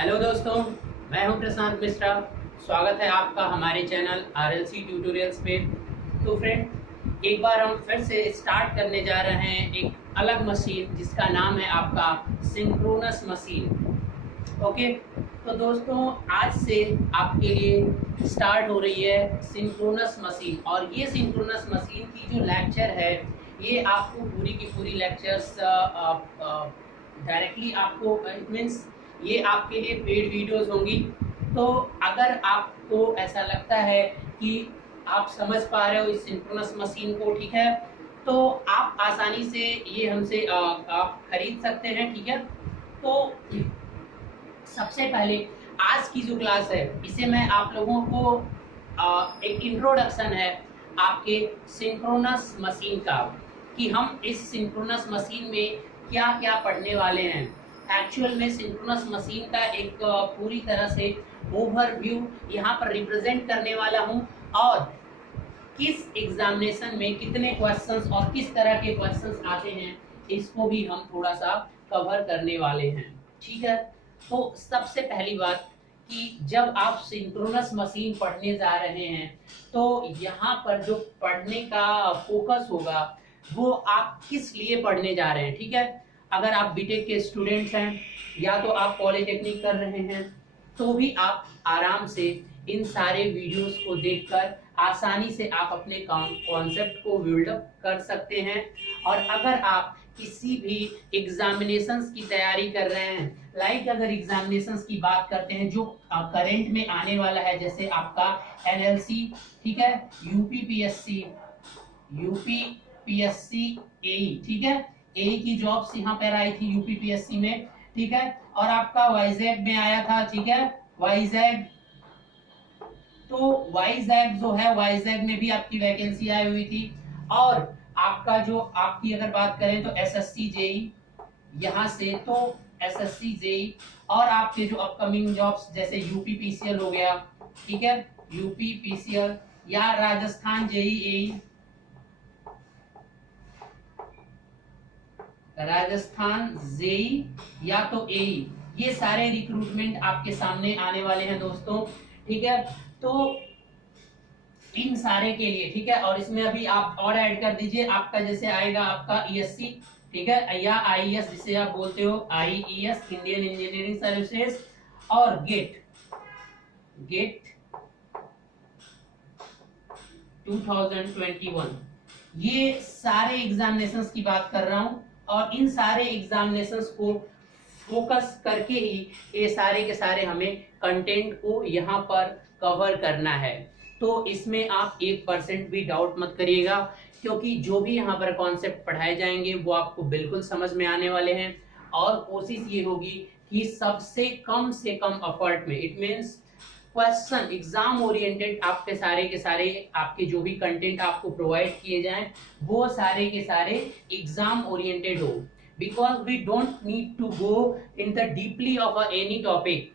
Hello दोस्तों, मैं हूं प्रशांत मिश्रा। स्वागत है आपका हमारे चैनल RLC ट्यूटोरियल्स पे। तो फ्रेंड, एक बार हम फिर से स्टार्ट करने जा रहे हैं एक अलग मशीन जिसका नाम है आपका सिंक्रोनस मशीन। ओके, तो दोस्तों आज से आपके लिए स्टार्ट हो रही है सिंक्रोनस मशीन। और ये सिंक्रोनस मशीन की जो लेक्चर है, ये आपको पूरी की पूरी लेक्चर्स डायरेक्टली आपको इट मीन्स ये आपके लिए पेड वीडियोस होंगी। तो अगर आपको ऐसा लगता है कि आप समझ पा रहे हो इस सिंक्रोनस मशीन को, ठीक है, तो आप आसानी से ये हमसे आप खरीद सकते हैं। ठीक है, तो सबसे पहले आज की जो क्लास है इसे मैं आप लोगों को एक इंट्रोडक्शन है आपके सिंक्रोनस मशीन का, कि हम इस सिंक्रोनस मशीन में क्या क्या पढ़ने वाले हैं। एक्चुअल में सिंक्रोनस मशीन का एक पूरी तरह से ओवरव्यू यहाँ पर रिप्रेजेंट करने वाला हूँ, और किस एग्जामिनेशन में कितने क्वेश्चंस और किस तरह के क्वेश्चंस आते हैं इसको भी हम थोड़ा सा कवर करने वाले हैं। ठीक है, तो सबसे पहली बात कि जब आप सिंक्रोनस मशीन पढ़ने जा रहे हैं तो यहाँ पर जो पढ़ने का फोकस होगा वो आप किस लिए पढ़ने जा रहे हैं। ठीक है, अगर आप बीटेक के स्टूडेंट्स हैं या तो आप पॉलिटेक्निक कर रहे हैं तो भी आप आराम से इन सारे वीडियोस को देखकर आसानी से आप अपने कॉन्सेप्ट को बिल्डअप कर सकते हैं। और अगर आप किसी भी एग्जामिनेशंस की तैयारी कर रहे हैं, लाइक अगर एग्जामिनेशंस की बात करते हैं जो करंट में आने वाला है, जैसे आपका NLC, ठीक है, यूपीपीएससी AE, ठीक है, AE की जॉब्स यहाँ पर आई थी यूपीपीएससी में। ठीक है, और आपका वाइजैग में आया था। ठीक है, वाइजैग, तो वाइजैग जो है, वाइजैग में भी आपकी वैकेंसी आई हुई थी। और आपका जो आपकी अगर बात करें तो SSC JE यहाँ से, तो SSC JE, और आपके जो अपकमिंग जॉब्स जैसे UPPCL हो गया, ठीक है, UPPCL या राजस्थान JE, राजस्थान JE या तो AE, ये सारे रिक्रूटमेंट आपके सामने आने वाले हैं दोस्तों। ठीक है, तो इन सारे के लिए, ठीक है, और इसमें अभी आप और ऐड कर दीजिए आपका जैसे आएगा आपका ESC, ठीक है, या IES जिसे आप बोलते हो, IES इंडियन इंजीनियरिंग सर्विसेज, और गेट 2021, ये सारे एग्जामिनेशंस की बात कर रहा हूं। और इन सारे एग्जामिनेशंस को फोकस करके ही ये सारे के सारे हमें कंटेंट को यहाँ पर कवर करना है। तो इसमें आप 1% भी डाउट मत करिएगा, क्योंकि जो भी यहाँ पर कॉन्सेप्ट पढ़ाए जाएंगे वो आपको बिल्कुल समझ में आने वाले हैं। और कोशिश ये होगी कि सबसे कम से कम एफर्ट में, it means question exam oriented, आपके सारे के सारे आपके जो भी कंटेंट आपको प्रोवाइड किए जाएं वो सारे के सारे एग्जाम ओरिएंटेड हो। Because we don't need to go in the deeply of any topic.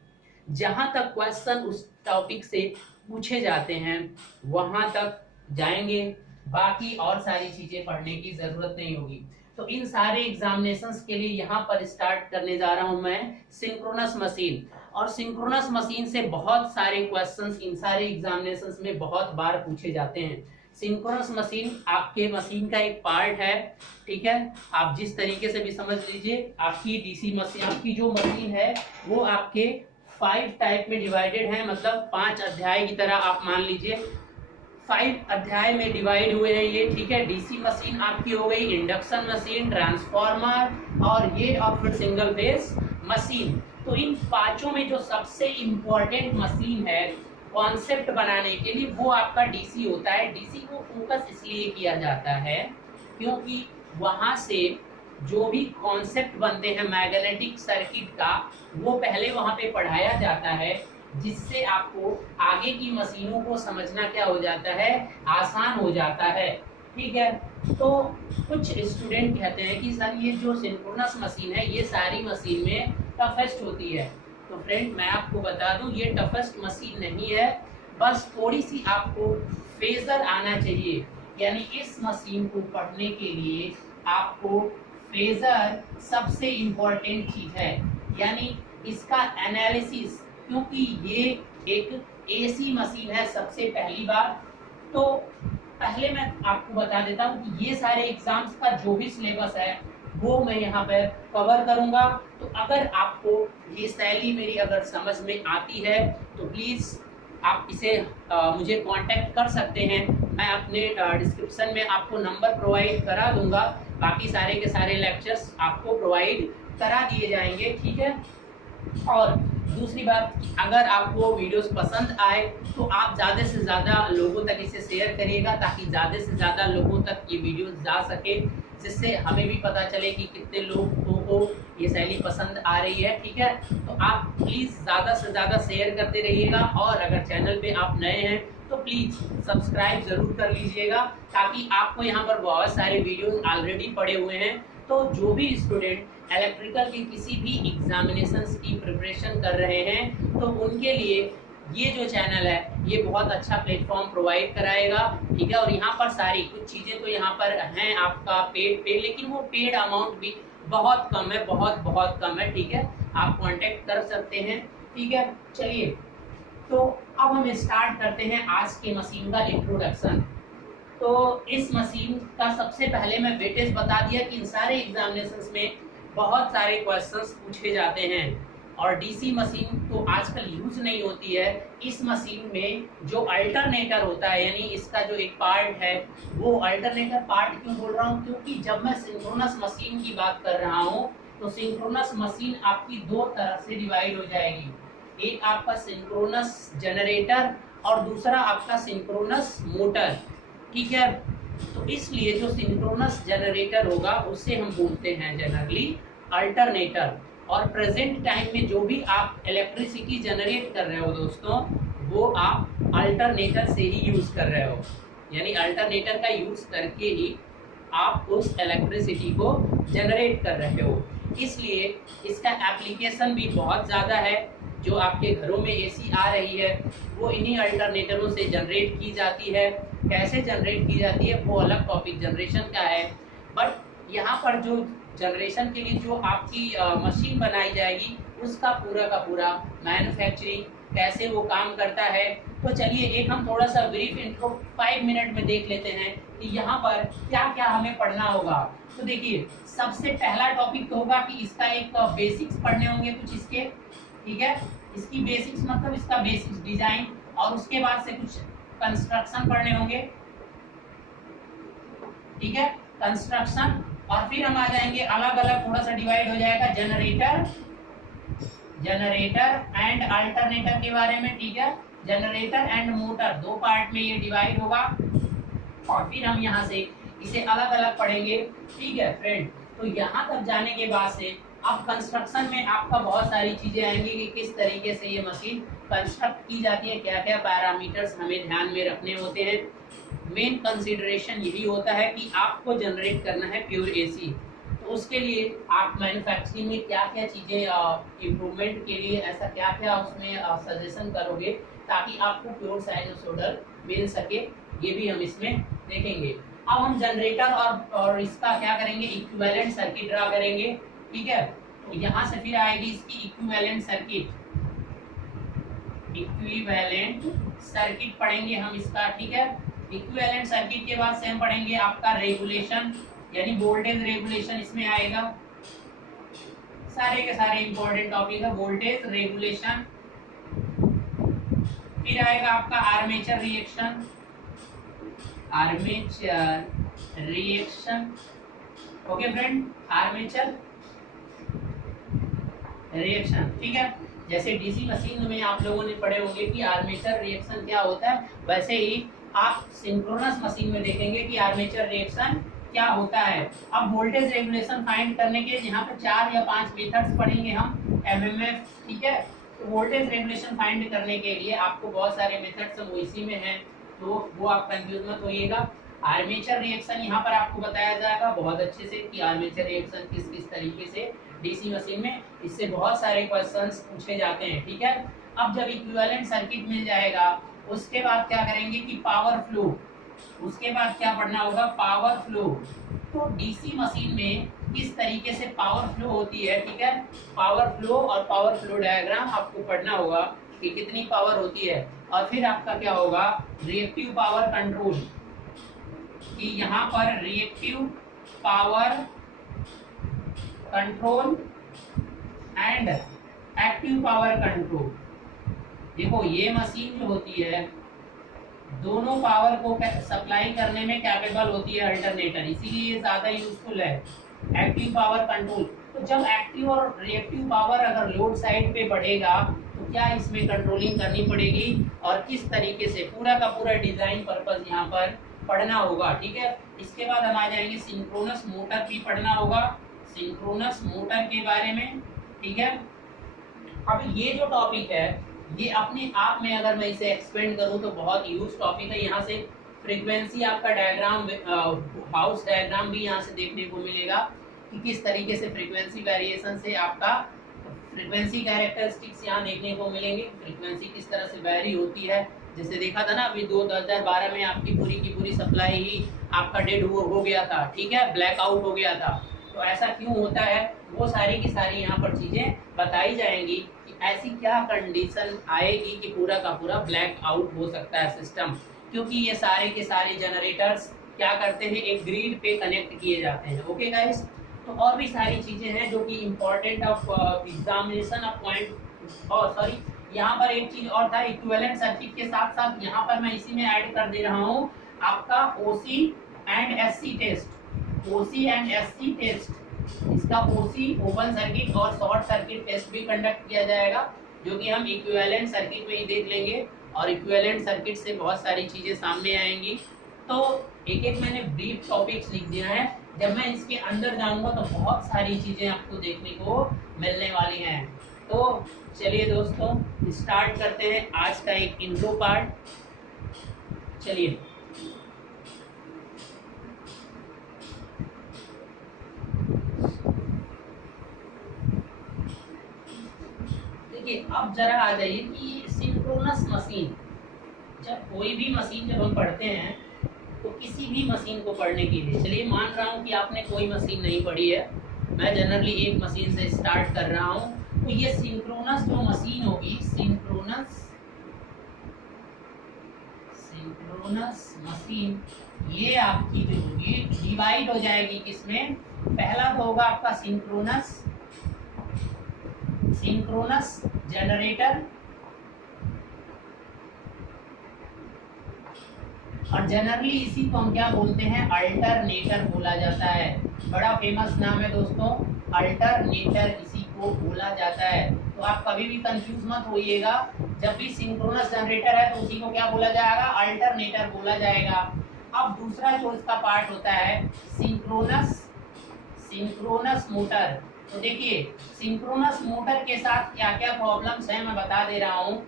जहां तक क्वेश्चन उस टॉपिक से पूछे जाते हैं वहां तक जाएंगे, बाकी और सारी चीजें पढ़ने की जरूरत नहीं होगी। तो इन सारे एग्जामिनेशंस के लिए यहाँ पर स्टार्ट करने जा रहा हूं मैं सिंक्रोनस मशीन। और सिंक्रोनस मशीन से बहुत सारे क्वेश्चंस इन सारे एग्जामिनेशंस में बहुत बार पूछे जाते हैं। सिंक्रोनस मशीन आपके मशीन का एक पार्ट है। ठीक है, आप जिस तरीके से भी समझ लीजिए, आपकी डीसी मशीन, आपकी जो मशीन है वो आपके 5 टाइप में डिवाइडेड है, मतलब 5 अध्याय की तरह आप मान लीजिए 5 अध्याय में डिवाइड हुए हैं ये। ठीक है, डीसी मशीन आपकी हो गई, इंडक्शन मशीन, ट्रांसफार्मर, और ये और फिर सिंगल फेज मशीन। तो इन पांचों में जो सबसे इंपॉर्टेंट मशीन है कॉन्सेप्ट बनाने के लिए वो आपका डीसी होता है। डीसी को फोकस इसलिए किया जाता है क्योंकि वहां से जो भी कॉन्सेप्ट बनते हैं मैग्नेटिक सर्किट का वो पहले वहां पे पढ़ाया जाता है, जिससे आपको आगे की मशीनों को समझना क्या हो जाता है, आसान हो जाता है। ठीक है, तो कुछ स्टूडेंट कहते हैं कि सर ये जो सिंक्रोनस मशीन है ये सारी मशीन में टफेस्ट होती है। तो फ्रेंड, मैं आपको बता दूं ये टफेस्ट मशीन नहीं है, बस थोड़ी सी आपको फेजर आना चाहिए। यानी इस मशीन को पढ़ने के लिए आपको फेजर सबसे इम्पोर्टेंट चीज है। यानी इसका एनालिसिस, क्योंकि ये एक एसी मशीन है सबसे पहली बार, तो पहले मैं आपको बता देता हूँ कि ये सारे एग्जाम्स का जो भी सिलेबस है वो मैं यहाँ पर कवर करूँगा। तो अगर आपको ये शैली मेरी अगर समझ में आती है तो प्लीज़ आप इसे मुझे कांटेक्ट कर सकते हैं। मैं अपने डिस्क्रिप्शन में आपको नंबर प्रोवाइड करा दूंगा, बाकी सारे के सारे लेक्चर्स आपको प्रोवाइड करा दिए जाएंगे, ठीक है। और दूसरी बात, अगर आपको वीडियोस पसंद आए तो आप ज़्यादा से ज़्यादा लोगों तक इसे शेयर करिएगा, ताकि ज़्यादा से ज़्यादा लोगों तक ये वीडियोस जा सके, जिससे हमें भी पता चले कि कितने लोगों को ये शैली पसंद आ रही है, ठीक है। तो आप प्लीज़ ज़्यादा से ज़्यादा शेयर करते रहिएगा, और अगर चैनल पे आप नए हैं तो प्लीज़ सब्सक्राइब ज़रूर कर लीजिएगा, ताकि आपको यहाँ पर बहुत सारे वीडियोस ऑलरेडी पड़े हुए हैं। तो जो भी स्टूडेंट इलेक्ट्रिकल के किसी भी एग्जामिनेशंस की प्रिपरेशन कर रहे हैं तो उनके लिए ये जो चैनल है ये बहुत अच्छा प्लेटफॉर्म प्रोवाइड कराएगा, ठीक है। और यहाँ पर सारी कुछ चीज़ें तो यहाँ पर हैं आपका पेड पे, लेकिन वो पेड अमाउंट भी बहुत कम है, बहुत कम है, ठीक है। आप कांटेक्ट कर सकते हैं, ठीक है। चलिए, तो अब हम स्टार्ट करते हैं आज के मशीन का इंट्रोडक्शन। तो इस मशीन का सबसे पहले मैं वेटेज बता दिया कि इन सारे एग्जामिनेशंस में बहुत सारे क्वेश्चंस पूछे जाते हैं, और डीसी मशीन तो आजकल यूज नहीं होती है। इस मशीन में जो अल्टरनेटर होता है, यानी इसका जो एक पार्ट है, वो अल्टरनेटर पार्ट क्यों बोल रहा हूँ, क्योंकि जब मैं सिंक्रोनस मशीन की बात कर रहा हूँ तो सिंक्रोनस मशीन आपकी दो तरह से डिवाइड हो जाएगी, एक आपका सिंक्रोनस जनरेटर और दूसरा आपका सिंक्रोनस मोटर, ठीक है। तो इसलिए जो सिंक्रोनस जनरेटर होगा उसे हम बोलते हैं जनरली अल्टरनेटर, और प्रेजेंट टाइम में जो भी आप इलेक्ट्रिसिटी जनरेट कर रहे हो दोस्तों, वो आप अल्टरनेटर से ही यूज कर रहे हो, यानी अल्टरनेटर का यूज करके ही आप उस इलेक्ट्रिसिटी को जनरेट कर रहे हो। इसलिए इसका एप्लीकेशन भी बहुत ज़्यादा है। जो आपके घरों में एसी आ रही है वो इन्हीं अल्टरनेटरों से जनरेट की जाती है। कैसे जनरेट की जाती है वो अलग टॉपिक जनरेशन का है, बट यहाँ पर जो जनरेशन के लिए जो आपकी मशीन बनाई जाएगी उसका पूरा का पूरा मैन्युफैक्चरिंग कैसे वो काम करता है। तो चलिए एक हम थोड़ा सा ब्रीफ इंट्रो 5 मिनट में देख लेते हैं कि यहाँ पर क्या क्या हमें पढ़ना होगा। तो देखिए, सबसे पहला टॉपिक तो होगा कि इसका एक बेसिक्स पढ़ने होंगे कुछ इसके, ठीक है। इसकी बेसिक्स मतलब इसका बेसिक्स डिजाइन, और उसके बाद से कुछ कंस्ट्रक्शन पढ़ने होंगे, ठीक है, कंस्ट्रक्शन। और फिर हम आ जाएंगे अलग अलग, थोड़ा सा डिवाइड हो जाएगा जनरेटर एंड अल्टरनेटर के बारे में, ठीक है। जनरेटर एंड मोटर दो पार्ट में ये डिवाइड होगा, और फिर हम यहाँ से इसे अलग अलग पढ़ेंगे, ठीक है फ्रेंड। तो यहाँ तक जाने के बाद से अब कंस्ट्रक्शन में आपका बहुत सारी चीजें आएंगी कि किस तरीके से ये मशीन कंस्ट्रक्ट की जाती है, क्या क्या पैरामीटर्स हमें ध्यान में रखने होते हैं। मेन कंसीडरेशन यही होता है कि आपको जनरेट करना है प्योर एसी, तो उसके लिए आप मैन्युफैक्चरिंग में क्या क्या चीज़ें इम्प्रूवमेंट के लिए ऐसा क्या क्या उसमें सजेशन करोगे ताकि आपको प्योर साइनोसॉइडल मिल सके, ये भी हम इसमें देखेंगे। अब हम जनरेटर और इसका क्या करेंगे, इक्विवेलेंट सर्किट ड्रा करेंगे, ठीक है। तो यहाँ से फिर आएगी इसकी इक्विवेलेंट सर्किट पढ़ेंगे हम इसका, ठीक है। इक्विवेलेंट सर्किट के बाद से हम पढ़ेंगे आपका रेगुलेशन, यानी वोल्टेज रेगुलेशन इसमें आएगा। सारे के सारे इंपॉर्टेंट टॉपिक है, वोल्टेज रेगुलेशन। फिर आएगा आपका armature reaction, okay friend, armature reaction, ठीक है। जैसे डीसी मशीन में आप लोगों ने पढ़े होंगे कि आर्मेचर रिएक्शन क्या होता है, वैसे ही आप सिंक्रोनस मशीन में देखेंगे कि आर्मेचर रिएक्शन क्या होता है। अब वोल्टेज रेगुलेशन फाइंड करने के यहाँ पे 4 या 5 मेथड्स पढ़ेंगे हम, एमएमएफ, ठीक है। तो वोल्टेज रेगुलेशन फाइंड करने के लिए आपको बहुत सारे मेथड्स वो इसी में हैं, तो वो आप कंफ्यूज मत होइएगा। आर्मेचर रिएक्शन यहाँ पर आपको बताया जाएगा बहुत अच्छे से कि आर्मेचर रिएक्शन किस किस तरीके से डीसी मशीन में, इससे बहुत सारे क्वेश्चंस पूछे जाते हैं, ठीक है। अब जब इक्विवेलेंट सर्किट मिल जाएगा उसके बाद क्या करेंगे कि पावर फ्लो, उसके बाद क्या पढ़ना होगा, पावर फ्लो। तो डीसी मशीन में किस तरीके से पावर फ्लो होती है, ठीक है, पावर फ्लो और पावर फ्लो डायग्राम आपको पढ़ना होगा कि कितनी पावर होती है। और फिर आपका क्या होगा, रिएक्टिव पावर कंट्रोल, कि यहाँ पर reactive power control and active power control. देखो ये मशीन जो होती है दोनों पावर को सप्लाई करने में कैपेबल होती है अल्टरनेटर, इसीलिए ये ज्यादा यूजफुल है। एक्टिव पावर कंट्रोल, तो जब एक्टिव और रिएक्टिव पावर अगर लोड साइड पे बढ़ेगा तो क्या इसमें कंट्रोलिंग करनी पड़ेगी और किस तरीके से, पूरा का पूरा डिजाइन पर्पस यहाँ पर पढ़ना होगा, ठीक है। इसके बाद हम आ जाएंगे सिंक्रोनस मोटर भी पढ़ना होगा, सिंक्रोनस मोटर के बारे में, ठीक है। अब ये जो टॉपिक है ये अपने आप में अगर मैं इसे एक्सपेंड करूं तो बहुत ह्यूज टॉपिक है। यहाँ से फ्रीक्वेंसी आपका डायग्राम, हाउस डायग्राम भी यहाँ से देखने को मिलेगा कि किस तरीके से फ्रीक्वेंसी वेरिएशन से आपका फ्रीक्वेंसी कैरेक्टरिस्टिक्स यहाँ देखने को मिलेंगे, फ्रीक्वेंसी किस तरह से वेरी होती है। जैसे देखा था ना अभी 2012 में आपकी पूरी की पूरी सप्लाई ही आपका डेड हो गया था, ठीक है, ब्लैकआउट हो गया था। तो ऐसा क्यों होता है, वो सारी की सारी यहाँ पर चीजें बताई जाएंगी कि ऐसी क्या कंडीशन आएगी कि पूरा का पूरा ब्लैक आउट हो सकता है सिस्टम, क्योंकि ये सारे के सारे जनरेटर्स क्या करते हैं, एक ग्रिड पे कनेक्ट किए जाते हैं। ओके गाइस, तो और भी सारी चीजें हैं जो कि important of examination of point. और सॉरी, यहाँ पर एक चीज और था, इक्विवेलेंट सर्किट के साथ साथ यहाँ पर मैं इसी में ऐड कर दे रहा हूँ आपका OC and SC test, OC and SC test. इसका ओसी ओपन सर्किट और शॉर्ट सर्किट टेस्ट भी कंडक्ट किया जाएगा, जो कि हम इक्विवेलेंट सर्किट में ही देख लेंगे और इक्विवेलेंट सर्किट से बहुत सारी चीजें सामने आएंगी। तो एक एक मैंने ब्रीफ टॉपिक्स लिख दिया है, जब मैं इसके अंदर जाऊंगा तो बहुत सारी चीजें आपको देखने को मिलने वाली हैं। तो चलिए दोस्तों स्टार्ट करते हैं आज का एक इंट्रो पार्ट। चलिए अब जरा आ जाइए कि सिंक्रोनस मशीन, जब कोई भी मशीन जब हम पढ़ते हैं तो किसी भी मशीन को पढ़ने के लिए, चलिए मान रहा हूँ कि आपने कोई मशीन नहीं पढ़ी है, मैं जनरली एक मशीन से स्टार्ट कर रहा हूँ, तो ये सिंक्रोनस जो मशीन होगी, सिंक्रोनस मशीन, ये आपकी जो होगी डिवाइड हो जाएगी किसमें, पहला तो होगा आपका सिंक्रोनस जनरेटर, और जनरली इसी को हम क्या बोलते हैं, अल्टरनेटर बोला जाता है। बड़ा फेमस नाम है दोस्तों, अल्टरनेटर इसी को बोला जाता है। तो आप कभी भी कंफ्यूज मत होइएगा, जब भी सिंक्रोनस जनरेटर है तो उसी को क्या बोला जाएगा, अल्टरनेटर बोला जाएगा। अब दूसरा जो इसका पार्ट होता है सिंक्रोनस मोटर। तो देखिए सिंक्रोनस मोटर के साथ क्या क्या प्रॉब्लम्स हैं मैं बता दे रहा हूँ।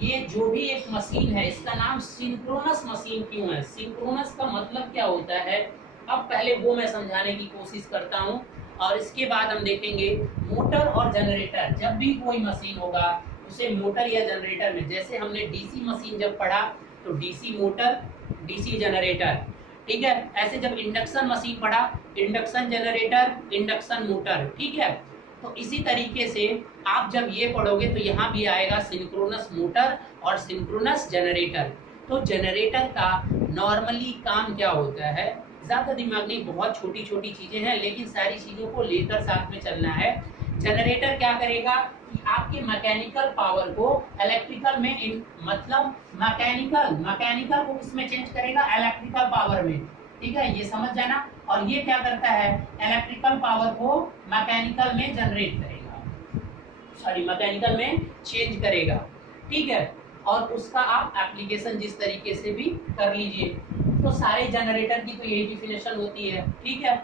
ये जो भी एक मशीन है इसका नाम सिंक्रोनस मशीन क्यों है, सिंक्रोनस का मतलब क्या होता है, अब पहले वो मैं समझाने की कोशिश करता हूँ और इसके बाद हम देखेंगे मोटर और जनरेटर। जब भी कोई मशीन होगा उसे मोटर या जनरेटर में, जैसे हमने डीसी मशीन जब पढ़ा तो डीसी मोटर डीसी जनरेटर, ठीक है, ऐसे जब इंडक्शन मशीन पढ़ा इंडक्शन जनरेटर इंडक्शन मोटर, ठीक है। तो इसी तरीके से आप जब ये पढ़ोगे तो यहाँ भी आएगा सिंक्रोनस मोटर और सिंक्रोनस जनरेटर। तो जनरेटर का नॉर्मली काम क्या होता है, ज्यादा दिमाग नहीं, बहुत छोटी छोटी चीजें हैं लेकिन सारी चीजों को लेकर साथ में चलना है। जनरेटर क्या करेगा कि आपके मैकेनिकल पावर को इलेक्ट्रिकल में मतलब मैकेनिकल को किसमें चेंज करेगा, इलेक्ट्रिकल पावर में, ठीक है, ये समझ जाना। और ये क्या करता है, इलेक्ट्रिकल पावर को मैकेनिकल में जनरेट करेगा, सॉरी मैकेनिकल में चेंज करेगा, ठीक है। और उसका आप एप्लीकेशन जिस तरीके से भी कर लीजिए। तो सारे जनरेटर की तो यही डिफिनेशन होती है, ठीक है।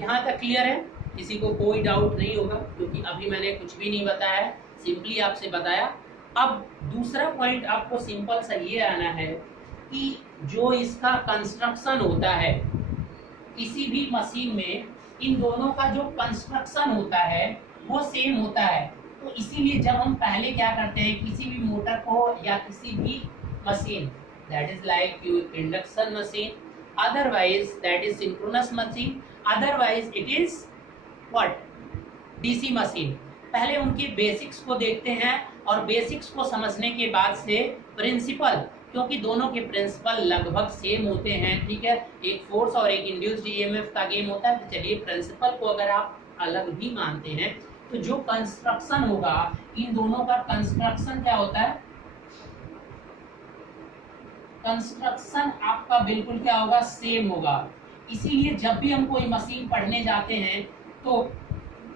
यहाँ तक क्लियर है, किसी को कोई डाउट नहीं होगा क्योंकि अभी मैंने कुछ भी नहीं बताया, सिंपली आपसे बताया। अब दूसरा पॉइंट आपको सिंपल सा ये आना है कि जो इसका कंस्ट्रक्शन होता है किसी भी मशीन में, इन दोनों का जो कंस्ट्रक्शन होता है वो सेम होता है। तो इसीलिए जब हम पहले क्या करते हैं किसी भी मोटर को या किसी भी machine, that is like induction machine otherwise that is synchronous machine, otherwise it is what, DC machine. पहले उनके बेसिक्स को देखते हैं और बेसिक्स को समझने के बाद से प्रिंसिपल, क्योंकि दोनों के प्रिंसिपल लगभग सेम होते हैं, ठीक है, एक फोर्स और एक इंड्यूस्ड ईएमएफ का गेम होता है। तो चलिए प्रिंसिपल को अगर आप अलग भी मानते हैं तो जो कंस्ट्रक्शन होगा इन दोनों का, कंस्ट्रक्शन क्या होता है, कंस्ट्रक्शन आपका बिल्कुल क्या होगा, सेम होगा। इसीलिए जब भी हम कोई मशीन पढ़ने जाते हैं तो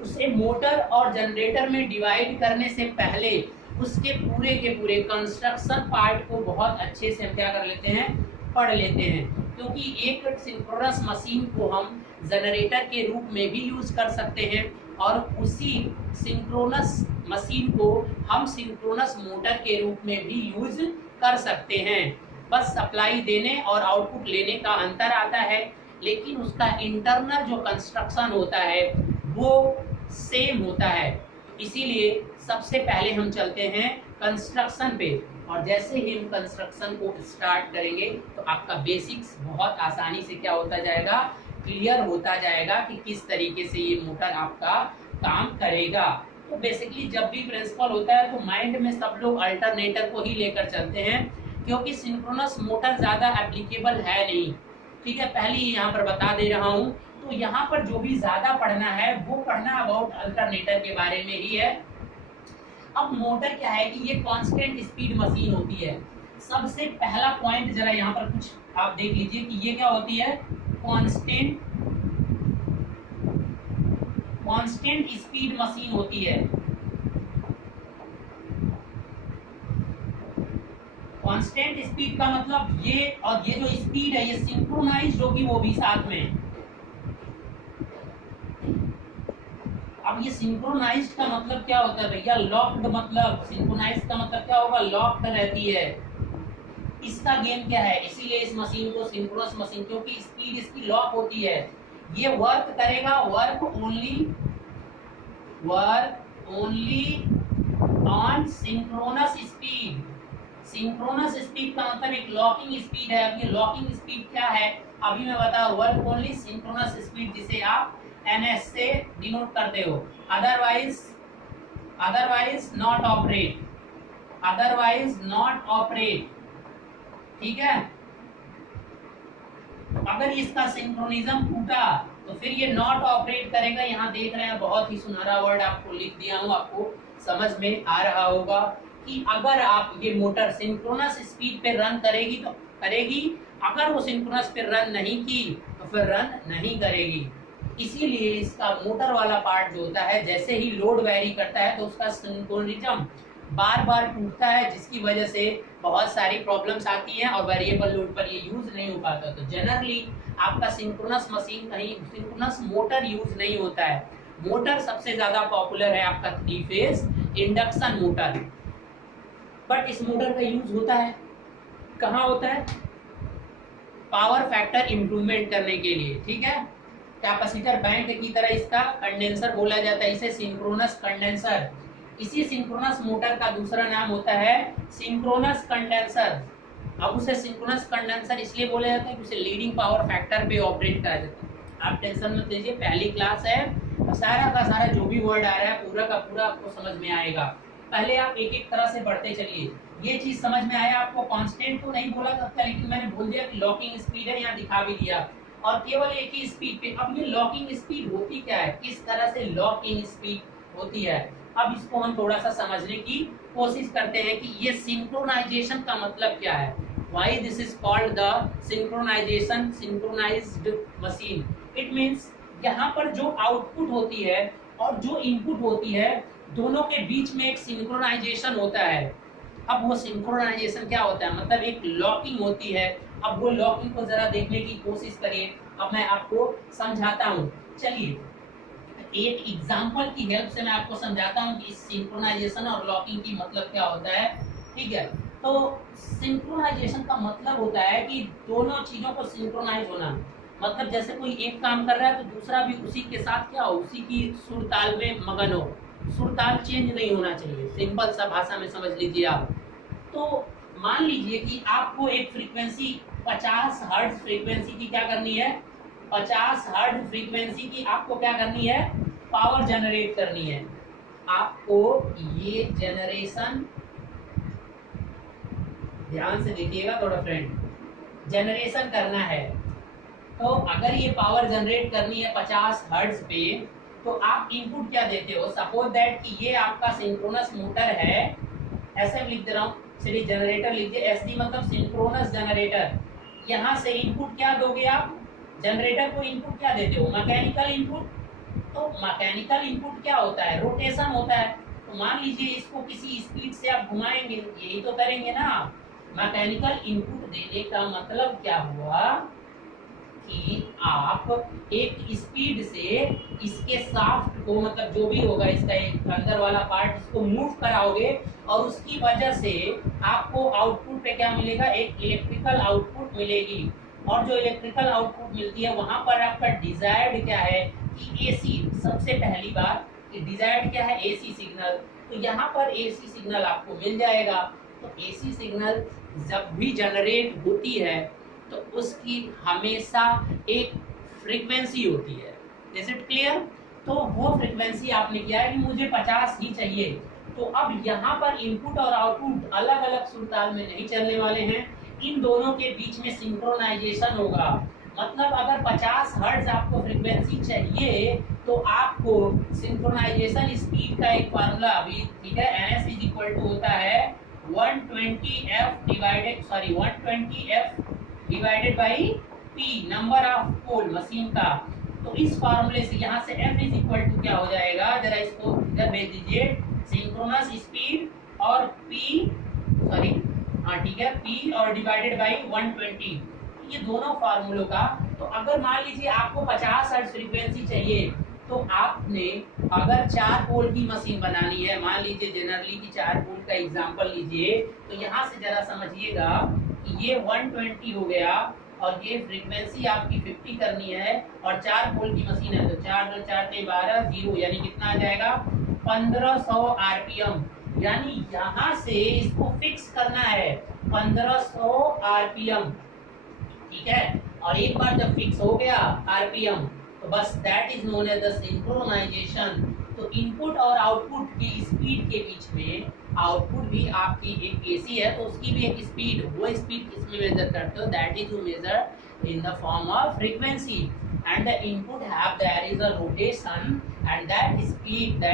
उसे मोटर और जनरेटर में डिवाइड करने से पहले उसके पूरे के पूरे कंस्ट्रक्शन पार्ट को बहुत अच्छे से हम क्या कर लेते हैं, पढ़ लेते हैं। क्योंकि एक सिंक्रोनस मशीन को हम जनरेटर के रूप में भी यूज कर सकते हैं और उसी सिंक्रोनस मशीन को हम सिंक्रोनस मोटर के रूप में भी यूज कर सकते हैं। बस सप्लाई देने और आउटपुट लेने का अंतर आता है, लेकिन उसका इंटरनल जो कंस्ट्रक्शन होता है वो सेम होता है। इसीलिए सबसे पहले हम चलते हैं कंस्ट्रक्शन पे, और जैसे ही हम कंस्ट्रक्शन को स्टार्ट करेंगे तो आपका बेसिक्स बहुत आसानी से क्या होता जाएगा, क्लियर होता जाएगा कि किस तरीके से ये मोटर आपका काम करेगा। तो बेसिकली जब भी प्रिंसिपल होता है तो माइंड में सब लोग अल्टरनेटर को ही लेकर चलते हैं, क्योंकि सिंक्रोनस मोटर ज़्यादा एप्लीकेबल है नहीं, ठीक है, पहले ही यहाँ पर बता दे रहा हूँ। तो यहाँ पर जो भी ज़्यादा पढ़ना है वो पढ़ना अबाउट अल्टरनेटर के बारे में ही है। अब मोटर क्या है कि ये कांस्टेंट स्पीड मशीन होती है। सबसे पहला पॉइंट जरा यहाँ पर कुछ आप देख लीजिए कि ये क्या होती है, कांस्टेंट स्पीड मशीन होती है। कांस्टेंट स्पीड का मतलब ये, और ये जो स्पीड है ये सिंक्रोनाइज्ड होगी वो भी साथ में। अब ये सिंक्रोनाइज्ड का मतलब क्या होता है भैया, लॉक्ड, मतलब सिंक्रोनाइज्ड का मतलब क्या होगा, लॉक्ड रहती है। इसका गेम क्या है, इसीलिए इस मशीन को सिंक्रोनस मशीन, क्योंकि स्पीड इसकी लॉक होती है। ये वर्क करेगा, work only on synchronous speed. Synchronous speed का मतलब एक लॉकिंग स्पीड है। अब ये लॉकिंग स्पीड क्या है अभी मैं बता, वर्क ओनली सिंक्रोनस स्पीड, जिसे आप NS से डिनोट करते हो। अदरवाइज नॉट ऑपरेट, ठीक है। अगर इसका सिंक्रोनिज्म टूटा तो फिर ये नॉट ऑपरेट करेगा। यहाँ देख रहे हैं बहुत ही सुनहरा वर्ड आपको लिख दिया हूँ, आपको समझ में आ रहा होगा कि अगर आप ये मोटर सिंक्रोनस स्पीड पे रन करेगी तो करेगी, अगर वो सिंक्रोनस पे रन नहीं की तो फिर रन नहीं करेगी। इसीलिए इसका मोटर वाला पार्ट जो होता है, जैसे ही लोड वेरी करता है तो उसका सिंक्रोनिज्म बार बार टूटता है, जिसकी वजह से बहुत सारी प्रॉब्लम्स आती हैं और वेरिएबल लोड पर ये यूज नहीं हो पाता। तो जनरली आपका सिंक्रोनस मशीन कहीं सिंक्रोनस मोटर यूज नहीं होता है। मोटर सबसे ज्यादा पॉपुलर है आपका 3 फेज इंडक्शन मोटर, बट इस मोटर का यूज होता है कहाँ होता है, पावर फैक्टर इंप्रूवमेंट करने के लिए, ठीक है। कैपेसिटर बैंक की तरह इसका कंडेंसर बोला जाता है, इसे सिंक्रोनस कंडेंसर। इसी सिंक्रोनस मोटर का दूसरा नाम होता है सिंक्रोनस कंडेंसर। अब उसे सिंक्रोनस कंडेंसर इसलिए बोला जाता है कि उसे लीडिंग पावर फैक्टर पे ऑपरेट करा जाता है। आप टेंशन मत लीजिए, पहली क्लास है, सारा का सारा जो भी वर्ड आ रहा है पूरा का पूरा आपको समझ में आएगा। पहले आप एक एक तरह से बढ़ते चलिए। ये चीज समझ में आया आपको, कांस्टेंट तो नहीं बोला सकता, लेकिन मैंने बोल दिया कि लॉकिंग स्पीड है, यहाँ दिखा भी दिया, और केवल एक ही स्पीड पे। अब ये लॉकिंग स्पीड होती क्या है, किस तरह से लॉकिंग स्पीड होती है, अब इसको हम थोड़ा सा समझने की कोशिश करते हैं कि ये सिंक्रोनाइजेशन का मतलब क्या है। Why this is called the synchronization, synchronized machine. It means यहाँ पर जो आउटपुट होती है और जो इनपुट होती है दोनों के बीच में एक सिंक्रोनाइजेशन होता है। अब वो सिंक्रोनाइजेशन क्या होता है, मतलब एक लॉकिंग होती है। अब वो लॉकिंग को जरा देखने की कोशिश करिए, अब मैं आपको समझाता हूँ। चलिए एक एग्जांपल की हेल्प से मैं आपको समझाता हूँ कि इस सिंक्रोनाइजेशन और लॉकिंग की मतलब क्या होता है, ठीक है। तो सिंक्रोनाइजेशन का मतलब होता है कि दोनों चीजों को सिंक्रोनाइज होना, मतलब जैसे कोई एक काम कर रहा है तो दूसरा भी उसी के साथ क्या हो, उसी की सुर ताल में मगन हो। सुर ताल चेंज नहीं होना चाहिए, सिंपल सा भाषा में समझ लीजिए आप। तो मान लीजिए कि आपको एक फ्रीक्वेंसी 50 हर्ट्ज फ्रीक्वेंसी की क्या करनी है, 50 हर्ट्ज फ्रीक्वेंसी की आपको क्या करनी है, पावर जनरेट करनी है। आपको ये जनरेशन ध्यान से देखिएगा थोड़ा फ्रेंड, जनरेशन करना है। तो अगर ये पावर जनरेट करनी है 50 हर्ट्ज पे, तो आप इनपुट क्या देते हो, सपोज दैट कि ये आपका सिंक्रोनस मोटर है, ऐसे लिख दे रहा हूँ, चलिए जनरेटर लिखिए, एसडी मतलब सिंक्रोनस जनरेटर। यहाँ से इनपुट क्या दोगे आप, जनरेटर को इनपुट क्या देते हो, मैकेनिकल इनपुट। तो मैकेनिकल इनपुट क्या होता है, रोटेशन होता है। तो मान लीजिए इसको किसी स्पीड से आप घुमाएंगे, यही तो करेंगे ना। मैकेनिकल इनपुट देने का मतलब क्या हुआ कि आप एक स्पीड से इसके शाफ्ट को, मतलब जो भी होगा इसका एक अंदर वाला पार्ट, इसको मूव कराओगे और उसकी वजह से आपको आउटपुट पे क्या मिलेगा, एक इलेक्ट्रिकल आउटपुट मिलेगी। और जो इलेक्ट्रिकल आउटपुट मिलती है वहां पर आपका डिजायर्ड क्या है कि एसी, सबसे पहली बात कि डिजायर्ड क्या है, एसी सिग्नल। तो यहाँ पर एसी सिग्नल आपको मिल जाएगा। तो एसी सिग्नल जब भी जनरेट होती है तो उसकी हमेशा एक फ्रीक्वेंसी होती है। Is it clear? तो वो फ्रीक्वेंसी आपने किया है कि मुझे 50 ही चाहिए। तो अब यहाँ पर इनपुट और आउटपुट अलग अलग सुरताल में नहीं चलने वाले हैं, इन दोनों के बीच में सिंक्रोनाइजेशन होगा। मतलब अगर 50 हर्ट्ज आपको फ्रीक्वेंसी चाहिए तो आपको सिंक्रोनाइजेशन स्पीड का एक फार्मूला अभी, ठीक है, NS इज इक्वल टू होता है 120F divided by P, number of pole machine का। तो इस फार्मूले से यहाँ से F इज इक्वल टू क्या हो जाएगा, जरा इसको इधर भेज दीजिए, सिंक्रोनस स्पीड और ठीक है, P और डिवाइडेड बाई 120, ये दोनों फार्मूलों का। तो अगर मान लीजिए आपको 50 हर्ट्ज फ्रीक्वेंसी चाहिए, तो आपने अगर 4 पोल की मशीन बनानी है, मान लीजिए जनरली की 4 पोल का एग्जांपल लीजिए, तो यहाँ से जरा समझिएगा कि ये 120 हो गया और ये फ्रीक्वेंसी आपकी 50 करनी है और 4 पोल की मशीन है, तो 4 2 4 12 0, यानी कितना आ जाएगा 1500 आरपीएम। यानी यहाँ से इसको फिक्स करना है 1500 आरपीएम, ठीक है। और एक बार जब फिक्स हो गया आरपीएम, तो बस that is known as the synchronization. तो इनपुट और आउटपुट की स्पीड के बीच में, आउटपुट भी आपकी एक एसी है तो उसकी भी एक स्पीड, वो स्पीड किसमें मेजर करते हो, that is measure in the form of frequency. And the input have there is a rotation and that speed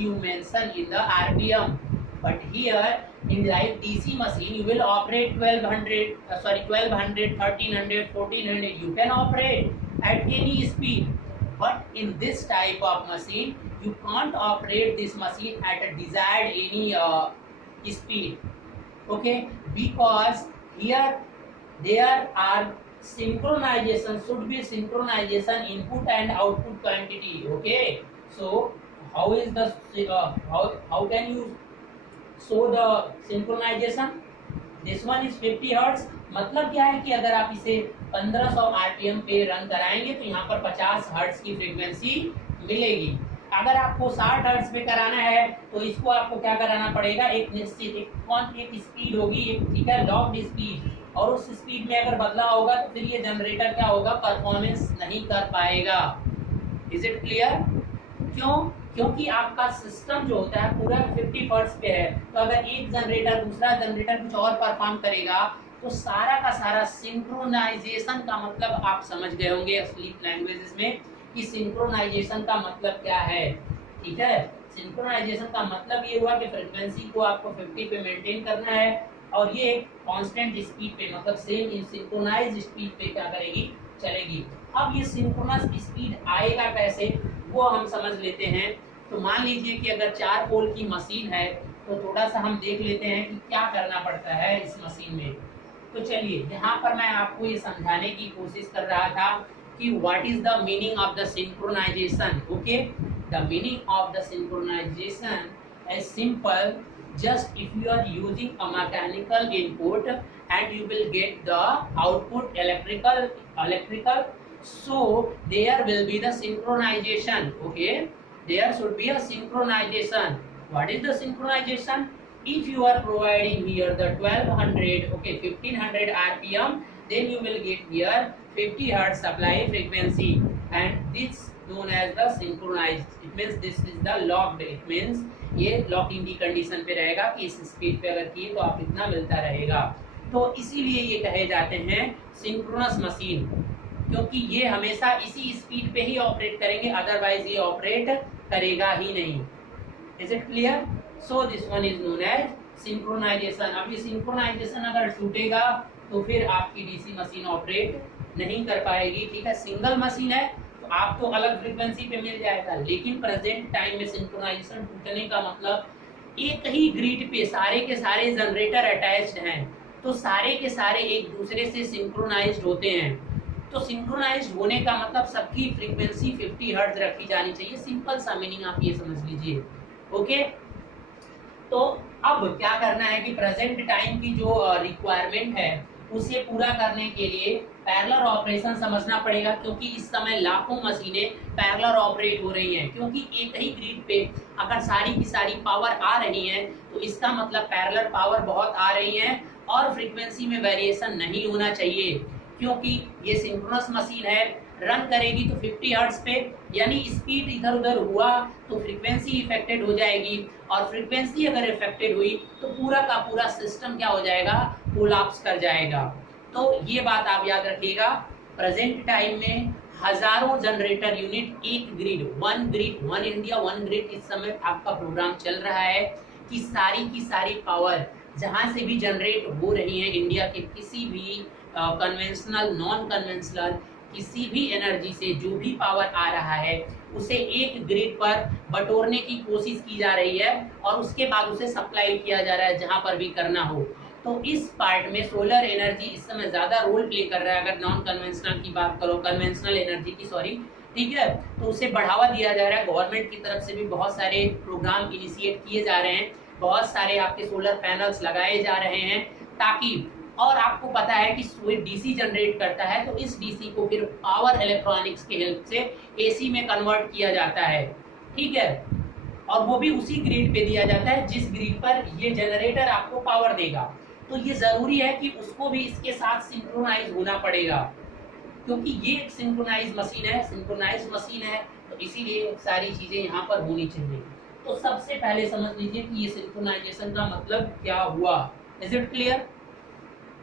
you mention in the RPM. But here in like DC machine you will operate 1200, 1300, 1400, you can operate at any speed. But in this type of machine you can't operate this machine at a desired any speed, okay, because here there are synchronization, should be synchronization input and output quantity, okay. So how is the how can you show the synchronization? This one is 50 hertz. मतलब क्या है कि अगर आप इसे 1500 RPM पे run कराएंगे तो यहाँ पर 50 हर्ट्ज की फ्रीक्वेंसी मिलेगी। अगर आपको 60 हर्ट्ज पे कराना है तो इसको आपको क्या कराना पड़ेगा, एक निश्चित एक स्पीड होगी, एक, ठीक है, लॉक्ड स्पीड, और उस स्पीड में अगर बदलाव होगा तो फिर ये जनरेटर क्या होगा, परफॉर्मेंस नहीं कर पाएगा। Is it clear? क्यों? क्योंकि आपका सिस्टम जो होता है पूरा 50 हर्ट्ज पे है, तो अगर एक जनरेटर दूसरा जनरेटर कुछ और परफॉर्म करेगा तो सारा का सारा सिंक्रोनाइजेशन का मतलब आप समझ गए होंगे असली लैंग्वेजेस में कि सिंक्रोनाइजेशन का मतलब क्या है, ठीक है। सिंक्रोनाइजेशन का मतलब ये हुआ कि फ्रीक्वेंसी को आपको 50 पे मेंटेन करना है और ये कांस्टेंट स्पीड पे, मतलब सेम सिंक्रोनाइज्ड स्पीड पे क्या करेगी, चलेगी। अब ये सिंक्रोनस स्पीड आएगा कैसे, वो हम समझ लेते हैं। तो मान लीजिए कि अगर 4 पोल की मशीन है तो थोड़ा सा हम देख लेते हैं कि क्या करना पड़ता है इस मशीन में। तो चलिए, यहाँ पर मैं आपको ये समझाने की कोशिश कर रहा था कि what is the meaning of the synchronization, okay. The meaning of the synchronization is simple, just if you are using a mechanical input and you will get the output electrical, so there will be the synchronization, okay, there should be a synchronization. What is the synchronization? If you are providing here the 1200, okay, 1500 rpm then you will get here 50 hertz supply frequency, and this known as the synchronized. It means this is the locked. It means ये locking की condition पे रहेगा कि इस speed पे अगर किए तो आप इतना मिलता रहेगा। तो इसीलिए ये कहे जाते हैं सिंक्रोनस मशीन, क्योंकि ये हमेशा इसी स्पीड पे ही ऑपरेट करेंगे, अदरवाइज ये ऑपरेट करेगा ही नहीं। Is it clear? So this one is known as synchronization. अब ये सिंक्रोनाइजेशन अगर टूटेगा तो फिर आपकी डीसी मशीन ऑपरेट नहीं कर पाएगी। ठीक है, सिंगल मशीन है तो आपको अलग फ्रीक्वेंसी पे मिल जाएगा, लेकिन प्रेजेंट टाइम में सिंक्रोनाइजेशन टूटने का मतलब एक ही ग्रिड पे सारे के सारे जनरेटर अटैच्ड हैं, तो सारे के सारे एक दूसरे से सिंक्रोनाइज्ड होते हैं। तो सिंक्रोनाइज्ड होने का मतलब सबकी फ्रीक्वेंसी 50 हर्ट्ज रखी जानी चाहिए। सिंपल सा मीनिंग आप ये समझ लीजिए। ओके, तो अब क्या करना है कि प्रेजेंट टाइम की जो रिक्वायरमेंट है उसे पूरा करने के लिए पैरेलल ऑपरेशन समझना पड़ेगा, क्योंकि इस समय लाखों मशीनें पैरेलल ऑपरेट हो रही हैं। क्योंकि एक ही ग्रिड पे अगर सारी की सारी पावर आ रही है तो इसका मतलब पैरेलल पावर बहुत आ रही है और फ्रीक्वेंसी में वेरिएशन नहीं होना चाहिए, क्योंकि ये सिंक्रोनस मशीन है, रन करेगी तो 50 हर्ट्ज पे, यानी स्पीड इधर उधर हुआ तो फ्रीक्वेंसी इफेक्टेड हो जाएगी, और फ्रीक्वेंसी अगर इफेक्टेड हुई तो पूरा का पूरा सिस्टम क्या हो जाएगा, कोलैप्स कर जाएगा। तो ये बात आप याद रखिएगा। प्रेजेंट टाइम में हजारों जनरेटर यूनिट, एक grid, one India one grid, इस समय आपका प्रोग्राम चल रहा है कि सारी की सारी पावर जहां से भी जनरेट हो रही है इंडिया के किसी भी कन्वेंशनल नॉन कन्वेंशनल किसी भी एनर्जी से जो भी पावर आ रहा है उसे एक ग्रिड पर बटोरने की कोशिश की जा रही है और उसके बाद उसे सप्लाई किया जा रहा है जहां पर भी करना हो। तो इस पार्ट में सोलर एनर्जी इस समय ज्यादा रोल प्ले कर रहा है। अगर नॉन कन्वेंशनल की बात करो, कन्वेंशनल एनर्जी की सॉरी, ठीक है, तो उसे बढ़ावा दिया जा रहा है। गवर्नमेंट की तरफ से भी बहुत सारे प्रोग्राम इनिशिएट किए जा रहे हैं, बहुत सारे आपके सोलर पैनल्स लगाए जा रहे हैं, ताकि, और आपको पता है कि सूर्य डीसी जनरेट करता है तो इस डीसी को फिर पावर इलेक्ट्रॉनिक्स के हेल्प से एसी में कन्वर्ट किया जाता है। ठीक है, और वो भी उसी ग्रिड पे दिया जाता है जिस ग्रिड पर ये जनरेटर आपको पावर देगा। तो ये जरूरी है कि उसको भी इसके साथ सिंक्रोनाइज होना पड़ेगा, क्योंकि ये एक सिंक्रोनाइज मशीन है, तो इसीलिए सारी चीजें यहाँ पर होनी चाहिए। तो सबसे पहले समझ लीजिए कि ये सिंक्रोनाइजेशन का मतलब क्या हुआ। Is it clear?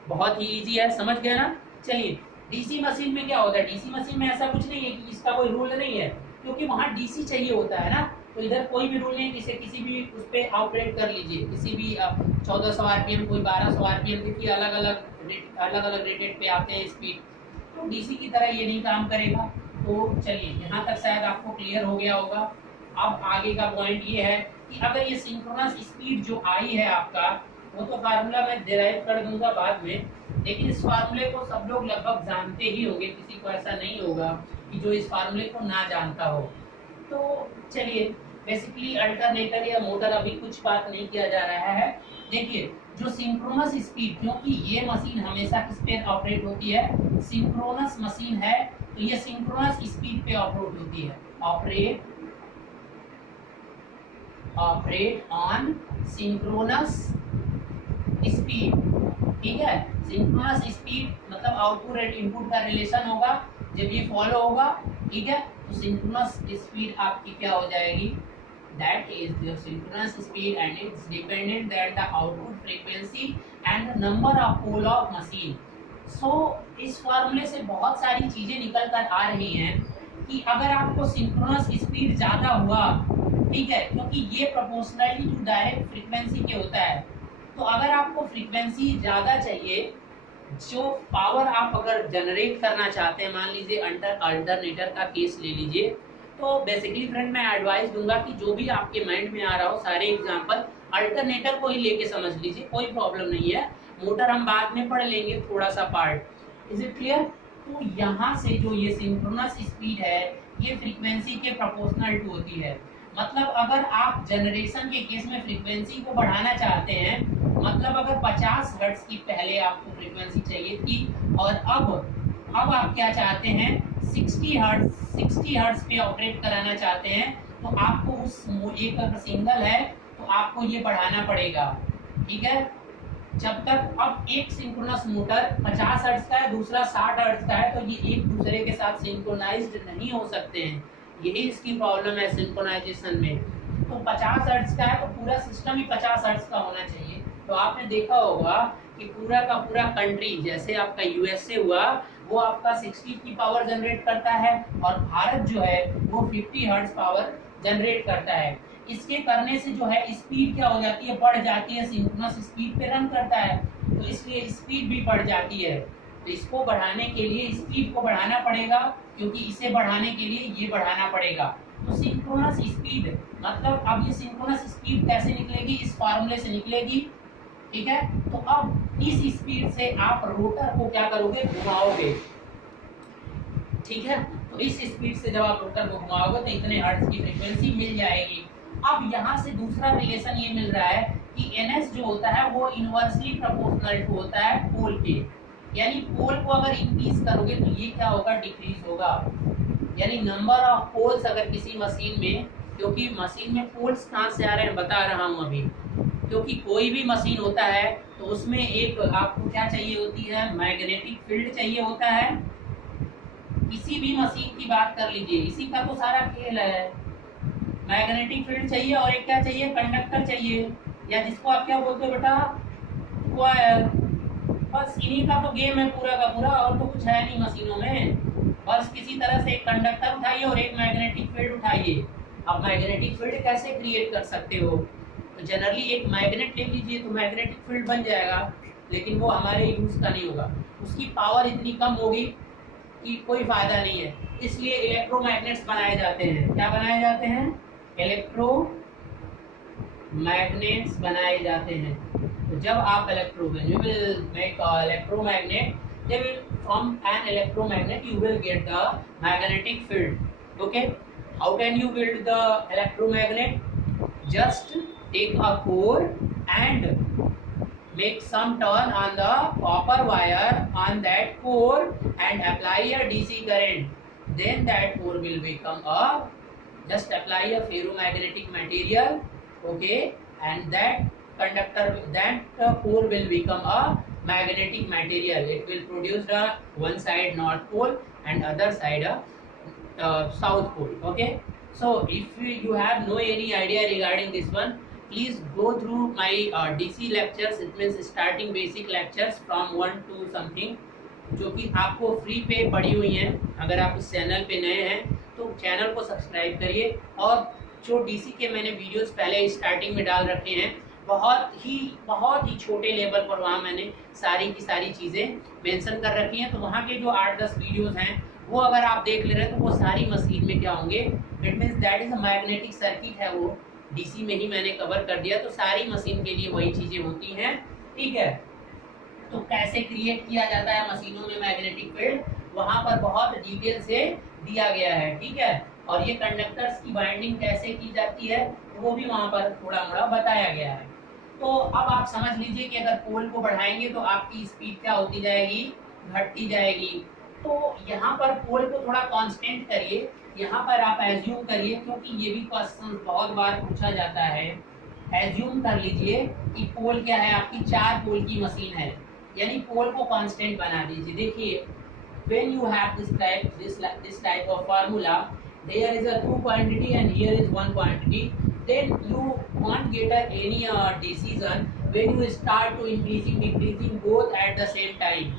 बहुत ही इजी है, समझ गए ना। चलिए, डीसी मशीन में क्या होता है? डीसी मशीन में ऐसा कुछ नहीं है कि इसका कोई रूल नहीं है, क्योंकि वहां डीसी चाहिए होता है ना, तो इधर कोई भी रूल नहीं, इसे किसी भी उस पर ऑपरेट कर लीजिए, किसी भी 1400 आरपीएम, कोई 1200 आरपीएम, देखिए अलग अलग रेटेड पे आते हैं स्पीड, तो डीसी की तरह ये नहीं काम करेगा। तो चलिए, यहाँ तक शायद आपको क्लियर हो गया होगा। अब आगे का पॉइंट ये है कि अगर ये सिंक्रोनस स्पीड जो आई है आपका, वो तो फार्मूला मैं डिराइव कर दूंगा बाद में, लेकिन इस फार्मूले को सब लोग लगभग जानते ही होंगे, किसी को ऐसा नहीं होगा कि जो इस फार्मूले को ना जानता हो। तो चलिए, बेसिकली अल्टरनेटर या मोटर अभी कुछ बात नहीं किया जा रहा है। देखिए, जो सिंक्रोनस स्पीड, क्योंकि ये मशीन हमेशा किस पे ऑपरेट होती है, सिंक्रोनस मशीन है, तो ये सिंक्रोनस स्पीड पे ऑपरेट होती है, ऑपरेट ऑन सिंक्रोनस स्पीड। ठीक है, सिंक्रोनस स्पीड मतलब आउटपुट रेट इनपुट का रिलेशन होगा, जब ये फॉलो होगा, ठीक है, तो सिंक्रोनस स्पीड आपकी क्या हो जाएगी, that is the synchronous speed and it's dependent that the output frequency and the number of pole of machine. So इस फार्मूले से बहुत सारी चीजें निकल कर आ रही हैं कि अगर आपको सिंक्रोनस स्पीड ज्यादा हुआ, ठीक है, क्योंकि ये प्रोपोर्शनली टू डायरेक्ट फ्रीक्वेंसी के होता है, तो अगर आपको फ्रीक्वेंसी ज्यादा चाहिए, जो पावर आप अगर जनरेट करना चाहते हैं, मान लीजिए अल्टरनेटर का केस ले लीजिए, तो बेसिकली फ्रेंड मैं एडवाइस दूंगा कि जो भी आपके माइंड में आ रहा हो सारे एग्जांपल अल्टरनेटर को ही लेके समझ लीजिए, कोई प्रॉब्लम नहीं है। मोटर हम बाद में पढ़ लेंगे थोड़ा सा पार्ट। Is it clear? तो यहाँ से जो ये सिंक्रोनस स्पीड है, ये फ्रीक्वेंसी के प्रोपोर्शनल टू होती है। मतलब अगर आप जनरेशन के केस में फ्रीक्वेंसी को बढ़ाना चाहते हैं, मतलब अगर 50 हर्ट्ज की पहले आपको फ्रीक्वेंसी चाहिए थी और अब आप क्या चाहते हैं, 60 हर्ट्ज पे ऑपरेट कराना चाहते हैं, तो आपको उस एक अगर सिंगल है तो आपको ये बढ़ाना पड़ेगा। ठीक है, जब तक अब एक सिंक्रोनस मोटर 50 हर्ट्ज का है, दूसरा 60 हर्ट्ज का है, तो ये एक दूसरे के साथ सिंक्रोनाइज्ड नहीं हो सकते हैं। यही इसकी प्रॉब्लम है सिंक्रोनाइजेशन में। तो 50 हर्ट्ज का है तो पूरा सिस्टम ही 50 हर्ट्ज का होना चाहिए। तो आपने देखा होगा कि पूरा का पूरा कंट्री, जैसे आपका यूएसए हुआ, वो आपका 60 की पावर जनरेट करता है और भारत जो है वो 50 हर्ट्ज पावर जनरेट करता है। इसके करने से जो है स्पीड क्या हो जाती है, बढ़ जाती है, सिंक्रोनस स्पीड पे रन करता है, तो इसलिए स्पीड भी बढ़ जाती है। तो इसको बढ़ाने के लिए स्पीड को बढ़ाना पड़ेगा, क्योंकि इसे बढ़ाने के लिए ये बढ़ाना पड़ेगा। तो सिंक्रोनस स्पीड मतलब अब ये सिंक्रोनस स्पीड कैसे निकलेगी, इस फार्मूले से निकलेगी, ठीक है। तो अब इस स्पीड से आप रोटर को क्या करोगे, घुमाओगे, ठीक है। तो इस स्पीड से जब आप रोटर को घुमाओगे तो इतने हर्ट्ज की फ्रीक्वेंसी मिल जाएगी। अब यहाँ से दूसरा रिलेशन ये मिल रहा है कि NS जो होता है वो इनवर्सली प्रोपोर्शनल टू होता है पोल के, यानी पोल को अगर इंक्रीज करोगे तो ये क्या होगा, डिक्रीज होगा। यानी नंबर ऑफ पोल्स अगर किसी मशीन में, क्योंकि मशीन में पोल्स कहाँ से आ रहे हैं बता रहा हूँ अभी, क्योंकि कोई भी मशीन होता है तो उसमें एक आपको क्या चाहिए होती है, मैग्नेटिक फील्ड चाहिए होता है। किसी भी मशीन की बात कर लीजिए, इसी का तो सारा खेल है। मैग्नेटिक फील्ड चाहिए और एक क्या चाहिए, कंडक्टर चाहिए, या जिसको आप क्या बोलते हो बेटा, कॉइल। बस इन्हीं का तो गेम है पूरा का पूरा, और तो कुछ है नहीं मशीनों में। बस किसी तरह से एक कंडक्टर उठाइए और एक मैग्नेटिक फील्ड उठाइए। अब मैग्नेटिक फील्ड कैसे क्रिएट कर सकते हो, तो जनरली एक मैग्नेट ले लीजिए तो मैग्नेटिक फील्ड बन जाएगा, लेकिन वो हमारे यूज का नहीं होगा, उसकी पावर इतनी कम होगी कि कोई फायदा नहीं है। इसलिए इलेक्ट्रोमैग्नेट्स बनाए जाते हैं। क्या बनाए जाते हैं, इलेक्ट्रोमैग्नेट्स बनाए जाते हैं। तो जब आप you will make a electromagnet, they will from an electromagnet you will get the magnetic field. Okay, how can you build the electromagnet? Just take a core and make some turn on the copper wire on that core and apply a DC current. Then that core will become a, just apply a ferromagnetic material, okay, and that conductor, that core will become a magnetic material. It will produce the one side north pole and other side a south pole. Okay, so if you have no any idea regarding this one, please go through my DC lectures. It means starting basic lectures from 1 to something, जो कि आपको free पे पड़ी हुई हैं। अगर आप इस चैनल पे नए हैं तो चैनल को सब्सक्राइब करिए, और जो डीसी के मैंने वीडियोस पहले स्टार्टिंग में डाल रखे हैं, बहुत ही छोटे लेवल पर वहाँ मैंने सारी की सारी चीज़ें मेंशन कर रखी हैं। तो वहाँ के जो 8-10 वीडियोस हैं वो अगर आप देख ले रहे हैं तो वो सारी मशीन में क्या होंगे, it means that is a magnetic circuit है, वो डीसी में ही मैंने कवर कर दिया। तो सारी मशीन के लिए वही चीज़ें होती हैं, ठीक है। तो कैसे क्रिएट किया जाता है मशीनों में मैग्नेटिक फील्ड, वहाँ पर बहुत डिटेल से दिया गया है, ठीक है। और ये कंडक्टर्स की बाइंडिंग कैसे की जाती है वो भी वहाँ पर थोड़ा मोड़ा बताया गया है। तो अब आप समझ लीजिए कि अगर पोल को बढ़ाएंगे तो आपकी स्पीड क्या होती जाएगी, घटती जाएगी। तो यहाँ पर पोल को थोड़ा कांस्टेंट करिए, यहाँ पर आप एज्यूम करिए, क्योंकि ये भी क्वेश्चन बहुत बार पूछा जाता है। एज्यूम कर लीजिए कि पोल क्या है, आपकी 4 पोल की मशीन है, यानी पोल को कांस्टेंट बना दीजिए। देखिए, when you have this type of formula, there is a 2 quantity and here is 1 quantity, then you won't get any decision when you start to decreasing both at the same time.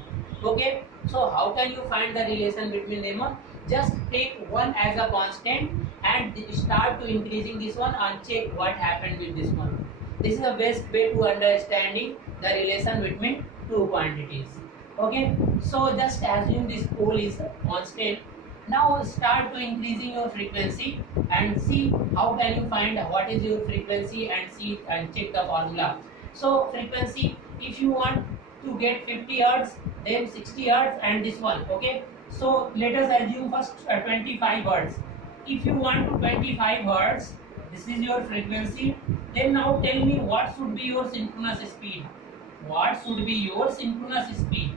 Okay, so how can you find the relation between them? Just take one as a constant and start to increasing this one and check what happened with this one. This is the best way to understanding the relation between two quantities. Okay, so just assume this pole is constant. Now start to increasing your frequency and see how can you find what is your frequency and see and check the formula. So frequency, if you want to get 50 hertz, then 60 hertz and this one. Okay, so let us assume first 25 hertz. If you want to 25 hertz, this is your frequency. Then now tell me what should be your synchronous speed. What should be your synchronous speed?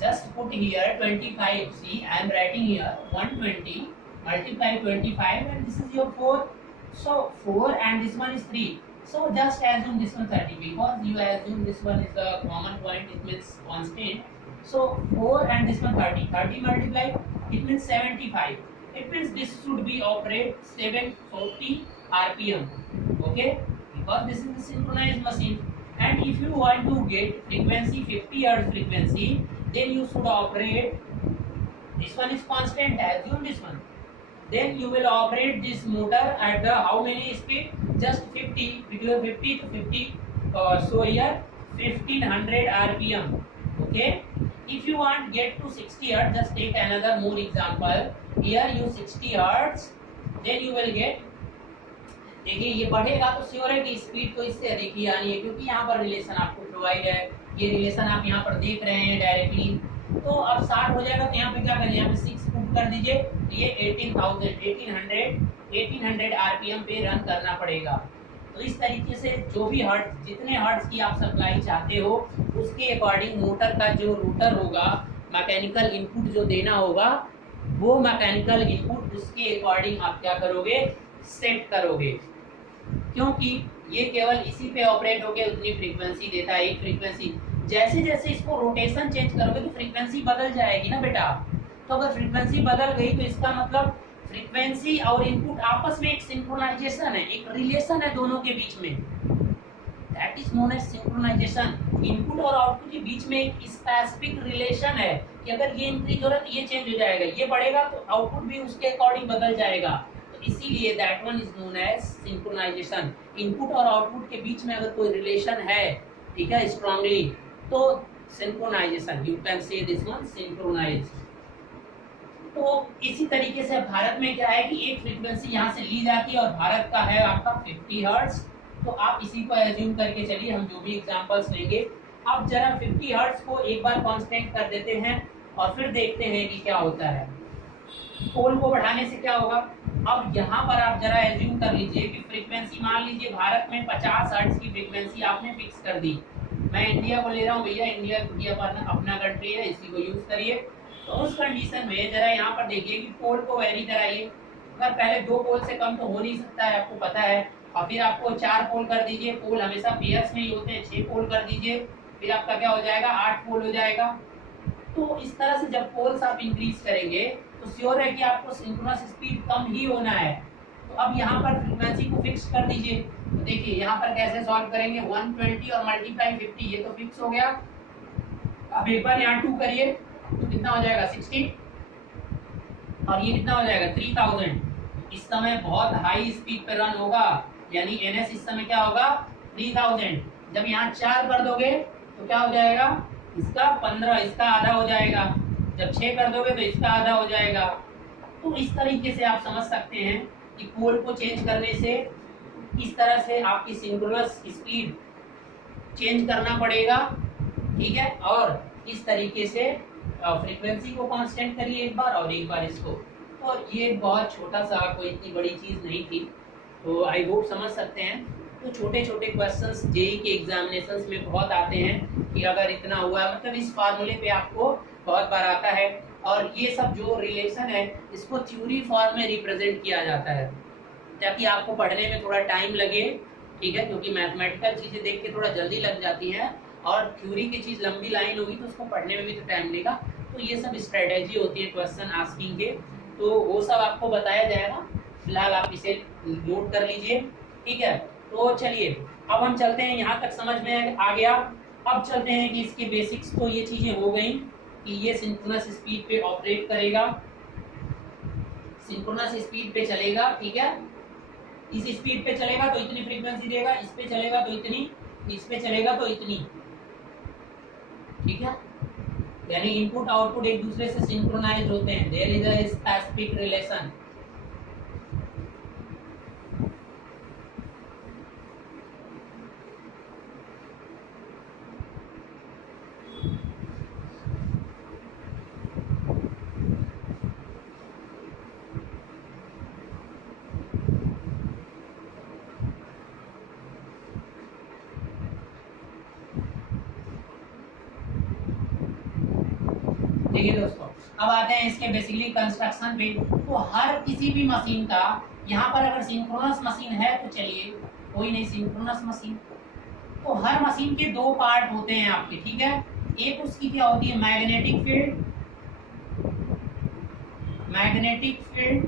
Just put here 25. See, I am writing here 120 multiply 25 and this is your 4. So 4 and this one is 3. So just assume this one 30 because you assume this one is a common point, it means constant. So 4 and this one 30. 30 multiplied, it means 75. It means this should be operate 740 RPM. Okay, because this is a synchronized machine. And if you want to get frequency 50 Hz frequency, then you should operate, this one is constant, assume this one. Then you will operate this motor at the how many speed? Just 50, between 50 to 50. So here 1500 RPM. Okay. If you want get to 60 Hz, just take another more example. Here you 60 Hz, then you will get, देखिए ये बढ़ेगा तो sure है कि speed तो इससे अधिक ही आनी है, क्योंकि यहाँ पर रिलेशन आपको प्रोवाइड है, ये रिलेशन आप यहाँ पर देख रहे हैं डायरेक्टली। तो अब 60 हो जाएगा तो यहाँ पे क्या करें, यहाँ पे 6 पुट कर दीजिए, ये 1800 आरपीएम पे रन करना पड़ेगा। तो इस तरीके से जो भी हर्ट्ज, जितने हर्ट्ज की आप सप्लाई चाहते हो उसके अकॉर्डिंग मोटर का जो रोटर होगा, मैकेनिकल इनपुट जो देना होगा, वो मैकेनिकल इनपुट उसके अकॉर्डिंग आप क्या करोगे, सेट करोगे। क्योंकि ये केवल इसी पे ऑपरेट होके उतनी फ्रीक्वेंसी देता है, एक फ्रीक्वेंसी। जैसे जैसे इसको रोटेशन चेंज करोगे तो फ्रीक्वेंसी बदल जाएगी ना बेटा। तो अगर फ्रीक्वेंसी बदल गई तो इसका मतलब फ्रीक्वेंसी और इनपुट आपस में एक सिंक्रोनाइजेशन है, एक रिलेशन है दोनों के बीच में, that is known as synchronization. Input और आउटपुट के बीच में एक स्पेसिफिक रिलेशन है कि अगर ये इंक्रीज हो रहा है तो ये चेंज हो जाएगा, ये बढ़ेगा तो आउटपुट भी उसके अकॉर्डिंग बदल जाएगा। तो इसीलिए that one is known as synchronization. Input और आउटपुट के बीच में अगर कोई रिलेशन है, ठीक है, स्ट्रांगली, तो synchronization, you can say this one synchronize. तो इसी तरीके से भारत में क्या है कि एक फ्रीक्वेंसी यहाँ से ली जाती है और भारत का है आपका 50 हर्ट्ज। तो आप इसी को एज्यूम करके चलिए, हम जो भी एग्जांपल्स लेंगे। अब जरा 50 हर्ट्ज को एक बार कांस्टेंट कर देते हैं और फिर देखते हैं कि क्या होता है। पोल को बढ़ाने से क्या होगा, अब यहाँ पर आप जरा एज्यूम कर लीजिए कि फ्रीक्वेंसी मान लीजिए भारत में 50 हर्ट्ज की फ्रीक्वेंसी आपने फिक्स कर दी। मैं इंडिया को ले रहा हूँ भैया, इंडिया अपना कंट्री है, इसी को यूज करिए। तो उस कंडीशन में जरा यहाँ पर देखिए कि पोल को वेरी कराइए। अगर पहले 2 पोल से कम तो हो नहीं सकता है, आपको पता है, और फिर आपको 4 पोल कर दीजिए। पोल हमेशा पेयर्स में ही होते हैं, 6 पोल कर दीजिए, फिर आपका क्या हो जाएगा, 8 पोल हो जाएगा। तो इस तरह से जब पोल्स आप इंक्रीज करेंगे तो श्योर है कि आपको सिंक्रोनस स्पीड कम ही होना है। तो अब यहाँ पर फ्रीक्वेंसी को फिक्स कर दीजिए। तो देखिए यहाँ पर कैसे सॉल्व करेंगे, 120 और मल्टीप्लाई 50, ये तो फिक्स हो गया। अब एक बार यहाँ 2 करिए तो कितना हो जाएगा, 60, और ये कितना हो जाएगा, 3000। इस समय बहुत हाई स्पीड पे रन होगा, यानी एनएस इस समय क्या होगा, 3000। जब यहाँ 4 कर दोगे तो क्या हो जाएगा, इसका 15, इसका आधा हो जाएगा। जब 6 कर दोगे तो इसका आधा हो जाएगा। तो इस तरीके से आप समझ सकते हैं कि पोल को चेंज करने से इस तरह से आपकी सिंक्रोनस स्पीड चेंज करना पड़ेगा, ठीक है। और इस तरीके से फ्रीक्वेंसी को कांस्टेंट करिए एक बार और एक बार इसको। तो ये बहुत छोटा सा, कोई इतनी बड़ी चीज़ नहीं थी, तो आई होप समझ सकते हैं। तो छोटे छोटे क्वेश्चंस जेईई के एग्जामिनेशंस में बहुत आते हैं कि अगर इतना हुआ, मतलब इस फार्मूले पे आपको बहुत बार आता है। और ये सब जो रिलेशन है इसको थ्योरी फॉर्म में रिप्रेजेंट किया जाता है ताकि आपको पढ़ने में थोड़ा टाइम लगे, ठीक है, क्योंकि मैथमेटिकल चीज़ें देख के थोड़ा जल्दी लग जाती हैं और थ्योरी की चीज़ लंबी लाइन होगी तो उसको पढ़ने में भी तो टाइम लेगा। तो ये सब स्ट्रेटेजी होती है क्वेश्चन आस्किंग के, तो वो सब आपको बताया जाएगा। फिलहाल आप इसे नोट कर लीजिए, ठीक है। तो चलिए अब हम चलते हैं, यहाँ तक समझ में आ गया। अब चलते हैं कि इसके बेसिक्स, तो ये चीज़ें हो गई कि ये सिंक्रोनस स्पीड पे ऑपरेट करेगा, सिंक्रोनस स्पीड पे चलेगा, ठीक है। इस स्पीड पे चलेगा तो इतनी फ्रीक्वेंसी देगा, इस पे चलेगा तो इतनी, इस पे चलेगा तो इतनी, ठीक है। यानी इनपुट आउटपुट एक दूसरे से सिंक्रोनाइज होते हैं, there is a specific relation. देखिए दोस्तों, अब आते हैं इसके बेसिकली कंस्ट्रक्शन पे। तो हर किसी भी मशीन का यहाँ पर अगर सिंक्रोनस मशीन है तो चलिए कोई नहीं, सिंक्रोनस मशीन तो हर मशीन के दो पार्ट होते हैं आपके, ठीक है। एक उसकी क्या होती है मैग्नेटिक फील्ड, मैग्नेटिक फील्ड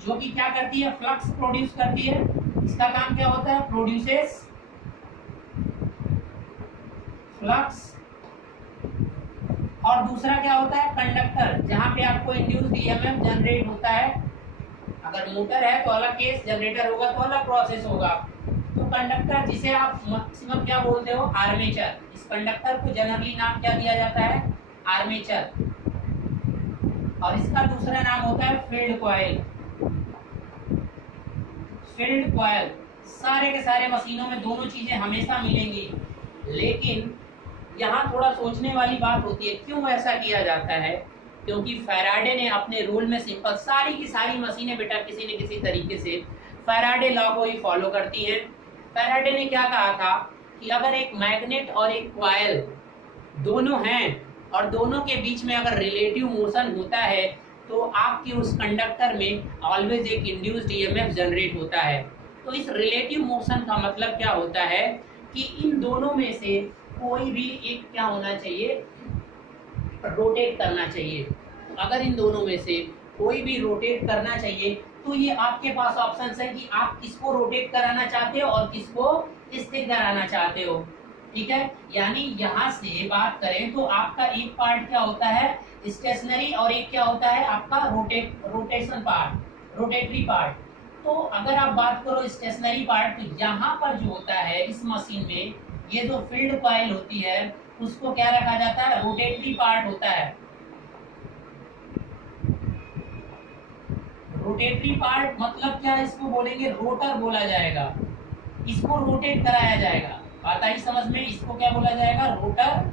जो कि क्या करती है फ्लक्स प्रोड्यूस करती है, इसका काम क्या होता है प्रोड्यूसेस फ्लक्स। और दूसरा क्या होता है कंडक्टर, जहां पे आपको इंड्यूस्ड ईएमएफ जनरेट होता है। अगर मोटर है तो अलग केस, जनरेटर होगा तो अलग प्रोसेस होगा। तो कंडक्टर जिसे आप मैक्सिमम क्या बोलते हो आर्मेचर, इस कंडक्टर को जनरली नाम क्या दिया जाता है आर्मेचर। और इसका दूसरा नाम होता है फील्ड कॉइल, फील्ड कॉइल। सारे के सारे मशीनों में दोनों चीजें हमेशा मिलेंगी, लेकिन यहाँ थोड़ा सोचने वाली बात होती है क्यों ऐसा किया जाता है। क्योंकि फैराडे ने अपने रूल में सिंपल, सारी की सारी मशीनें बेटा किसी न किसी तरीके से फैराडे लॉ को ही फॉलो करती हैं। फैराडे ने क्या कहा था कि अगर एक मैग्नेट और एक कॉइल दोनों हैं और दोनों के बीच में अगर रिलेटिव मोशन होता है तो आपके उस कंडक्टर में ऑलवेज एक इंड्यूस्ड ईएमएफ जनरेट होता है। तो इस रिलेटिव मोशन का मतलब क्या होता है कि इन दोनों में से कोई भी एक क्या होना चाहिए रोटेट करना चाहिए। तो अगर इन दोनों में से कोई भी रोटेट करना चाहिए तो ये आपके पास ऑप्शन है कि आप किसको रोटेट कराना चाहते हो और किसको स्थिर कराना चाहते हो, ठीक है। यानी यहाँ से बात करें तो आपका एक पार्ट क्या होता है स्टेशनरी और एक क्या होता है आपका रोटेशन पार्ट, रोटेटरी पार्ट। तो अगर आप बात करो स्टेशनरी पार्ट तो यहाँ पर जो होता है इस मशीन में ये जो फील्ड कॉइल होती है उसको क्या रखा जाता है रोटेटरी पार्ट होता है। रोटेटरी पार्ट मतलब क्या है, इसको बोलेंगे रोटर बोला जाएगा, इसको रोटेट कराया जाएगा। बात आई समझ में, इसको क्या बोला जाएगा रोटर।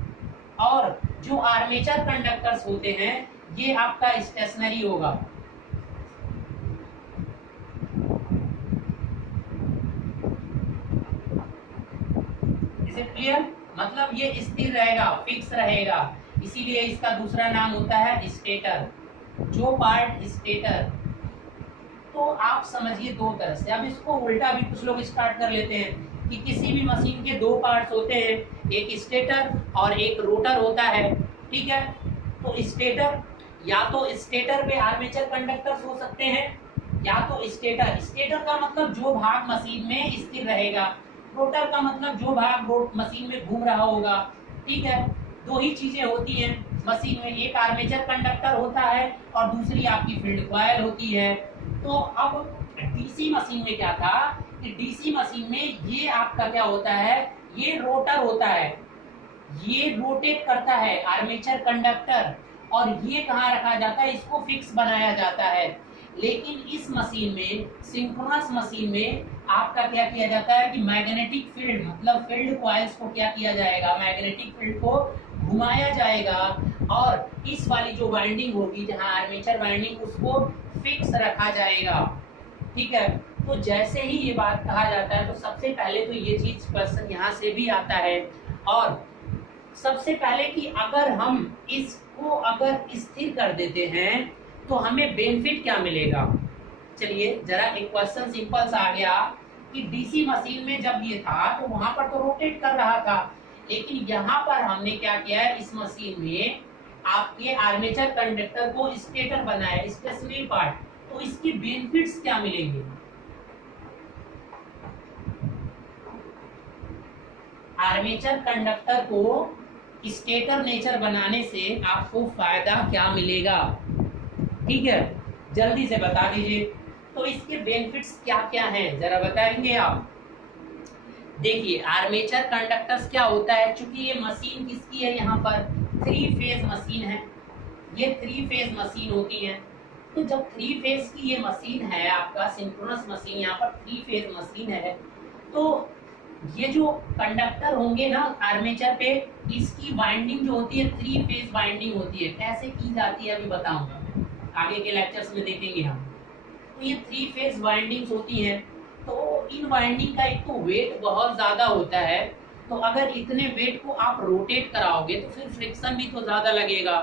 और जो आर्मेचर कंडक्टर्स होते हैं ये आपका स्टेशनरी होगा। इज इट क्लियर, मतलब ये स्थिर रहेगा, फिक्स रहेगा, इसीलिए इसका दूसरा नाम होता है स्टेटर। जो पार्ट स्टेटर, तो आप समझिए दो तरह से। अब इसको उल्टा भी कुछ लोग स्टार्ट कर लेते हैं कि किसी भी मशीन के दो पार्ट्स होते हैं, एक स्टेटर और एक रोटर होता है, ठीक है। तो स्टेटर या तो स्टेटर पे आर्मेचर कंडक्टर्स हो सकते हैं या तो स्टेटर, स्टेटर का मतलब जो भाग मशीन में स्थिर रहेगा, रोटर का मतलब जो भाग मशीन में घूम रहा होगा, ठीक है। दो ही चीजें होती हैं मशीन में, एक आर्मेचर कंडक्टर होता है और दूसरी आपकी फील्ड कॉइल होती है। तो अब डीसी मशीन में क्या था कि डीसी मशीन में ये आपका क्या होता है ये रोटर होता है, ये रोटेट करता है आर्मेचर कंडक्टर और ये कहाँ रखा जाता है इसको फिक्स बनाया जाता है। लेकिन इस मशीन में सिंक्रोनस मशीन में आपका क्या किया जाता है कि मैग्नेटिक फील्ड मतलब फील्ड कॉइल्स को क्या किया जाएगा मैग्नेटिक फील्ड को घुमाया जाएगा और इस वाली जो वाइंडिंग होगी जहां आर्मेचर वाइंडिंग उसको फिक्स रखा जाएगा, ठीक है। तो जैसे ही ये बात कहा जाता है तो सबसे पहले तो ये चीज क्वेश्चन यहाँ से भी आता है। और सबसे पहले कि अगर हम इसको अगर स्थिर कर देते हैं तो हमें बेनिफिट क्या मिलेगा। चलिए जरा एक क्वेश्चन सिंपल सा आ गया कि डीसी मशीन में जब ये था तो वहां पर तो रोटेट कर रहा था, लेकिन यहाँ पर हमने क्या किया है इस मशीन में आपके आर्मेचर कंडक्टर को स्टेटर बनाया स्टेशनरी पार्ट। तो इसके बेनिफिट्स क्या मिलेंगे, आर्मेचर कंडक्टर को स्टेटर नेचर बनाने से आपको फायदा क्या मिलेगा, ठीक है जल्दी से बता दीजिए। तो इसके बेनिफिट्स क्या क्या हैं जरा बताएंगे आप। देखिए आर्मेचर कंडक्टर्स क्या होता है, चूंकि ये मशीन किसकी है यहाँ पर 3 फेज मशीन है, ये 3 फेज मशीन होती है। तो जब 3 फेज की ये मशीन है आपका सिंक्रोनस मशीन यहाँ पर 3 फेज मशीन है, तो ये जो कंडक्टर होंगे ना आर्मेचर पे इसकी वाइंडिंग जो होती है 3 फेज वाइंडिंग होती है। कैसे की जाती है अभी बताऊंगा, आगे के लेक्चर्स में देखेंगे हम। तो ये 3 फेज वाइंडिंग्स होती हैं, तो इन वाइंडिंग का एक तो वेट बहुत ज्यादा होता है, तो अगर इतने वेट को आप रोटेट कराओगे तो फिर फ्रिक्शन भी तो ज्यादा लगेगा,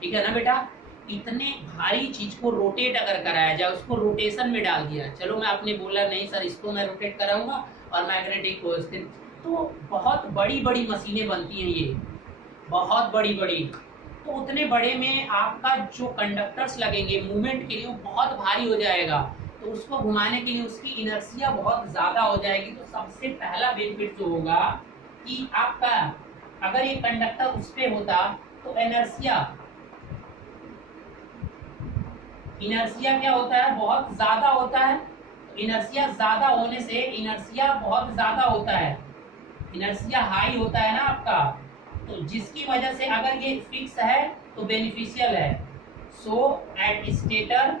ठीक है ना बेटा। इतने भारी चीज को रोटेट अगर कराया जाए, उसको रोटेशन में डाल दिया, चलो मैं आपने बोला नहीं सर इसको मैं रोटेट कराऊंगा और मैग्नेटिक को स्थिर, तो बहुत बड़ी बड़ी मशीनें बनती हैं ये, बहुत बड़ी बड़ी। तो उतने बड़े में आपका जो कंडक्टर्स लगेंगे मूवमेंट के लिए वो बहुत भारी हो जाएगा, तो उसको घुमाने के लिए उसकी इनर्शिया बहुत ज्यादा हो जाएगी। तो सबसे पहला बेनिफिट जो होगा कि आपका अगर ये कंडक्टर उस पे होता तो इनर्शिया क्या होता है, बहुत ज्यादा होता है। इनर्शिया ज्यादा होने से इनर्शिया बहुत ज्यादा होता है, इनर्शिया हाई होता है ना आपका, तो जिसकी वजह से अगर ये फिक्स है तो बेनिफिशियल है। So at stator,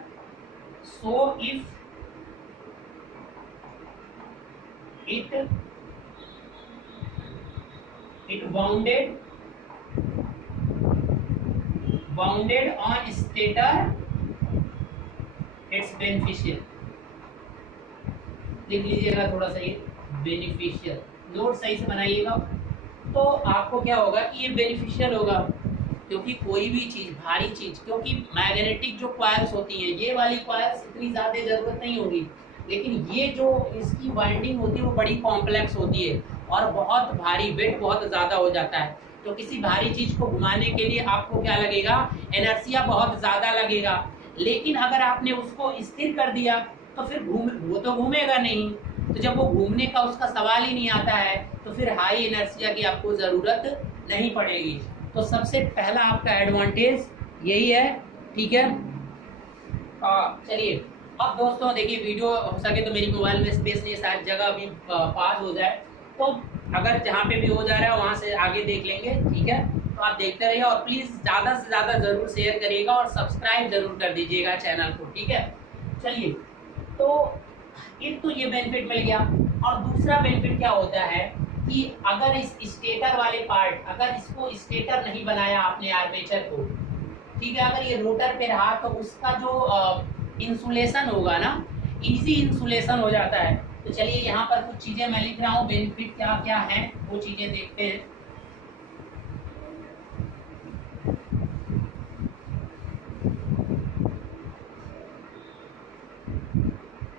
so if it wounded on stator, it's beneficial। लिख लीजिएगा थोड़ा सा ये बेनिफिशियल, नोट सही से बनाइएगा। तो आपको क्या होगा कि ये बेनिफिशियल होगा, क्योंकि कोई भी चीज भारी चीज, क्योंकि मैग्नेटिक जो कॉइल्स होती हैं ये वाली कॉइल्स इतनी ज्यादा जरूरत नहीं होगी, लेकिन ये जो इसकी वाइंडिंग होती है वो बड़ी कॉम्प्लेक्स होती है और बहुत भारी, वेट बहुत ज्यादा हो जाता है। तो किसी भारी चीज को घुमाने के लिए आपको क्या लगेगा, इनर्शिया बहुत ज्यादा लगेगा। लेकिन अगर आपने उसको स्थिर कर दिया तो फिर वो तो घूमेगा नहीं, तो जब वो घूमने का उसका सवाल ही नहीं आता है तो फिर हाई इनर्शिया की आपको जरूरत नहीं पड़ेगी। तो सबसे पहला आपका एडवांटेज यही है, ठीक है। चलिए अब दोस्तों देखिए, वीडियो हो सके तो मेरी मोबाइल में स्पेस नहीं, शायद जगह अभी पास हो जाए, तो अगर जहाँ पे भी हो जा रहा है वहाँ से आगे देख लेंगे, ठीक है। तो आप देखते रहिए और प्लीज ज्यादा से ज्यादा जरूर शेयर करिएगा और सब्सक्राइब जरूर कर दीजिएगा चैनल को, ठीक है। चलिए, तो एक तो ये बेनिफिट मिल गया, और दूसरा बेनिफिट क्या होता है कि अगर इस स्टेटर वाले पार्ट, अगर इसको स्टेटर नहीं बनाया आपने आर्मेचर को, ठीक है, अगर ये रोटर पे रहा तो उसका जो इंसुलेशन होगा ना, इजी इंसुलेशन हो जाता है। तो चलिए यहाँ पर कुछ चीजें मैं लिख रहा हूँ, बेनिफिट क्या क्या है वो चीजें देखते हैं।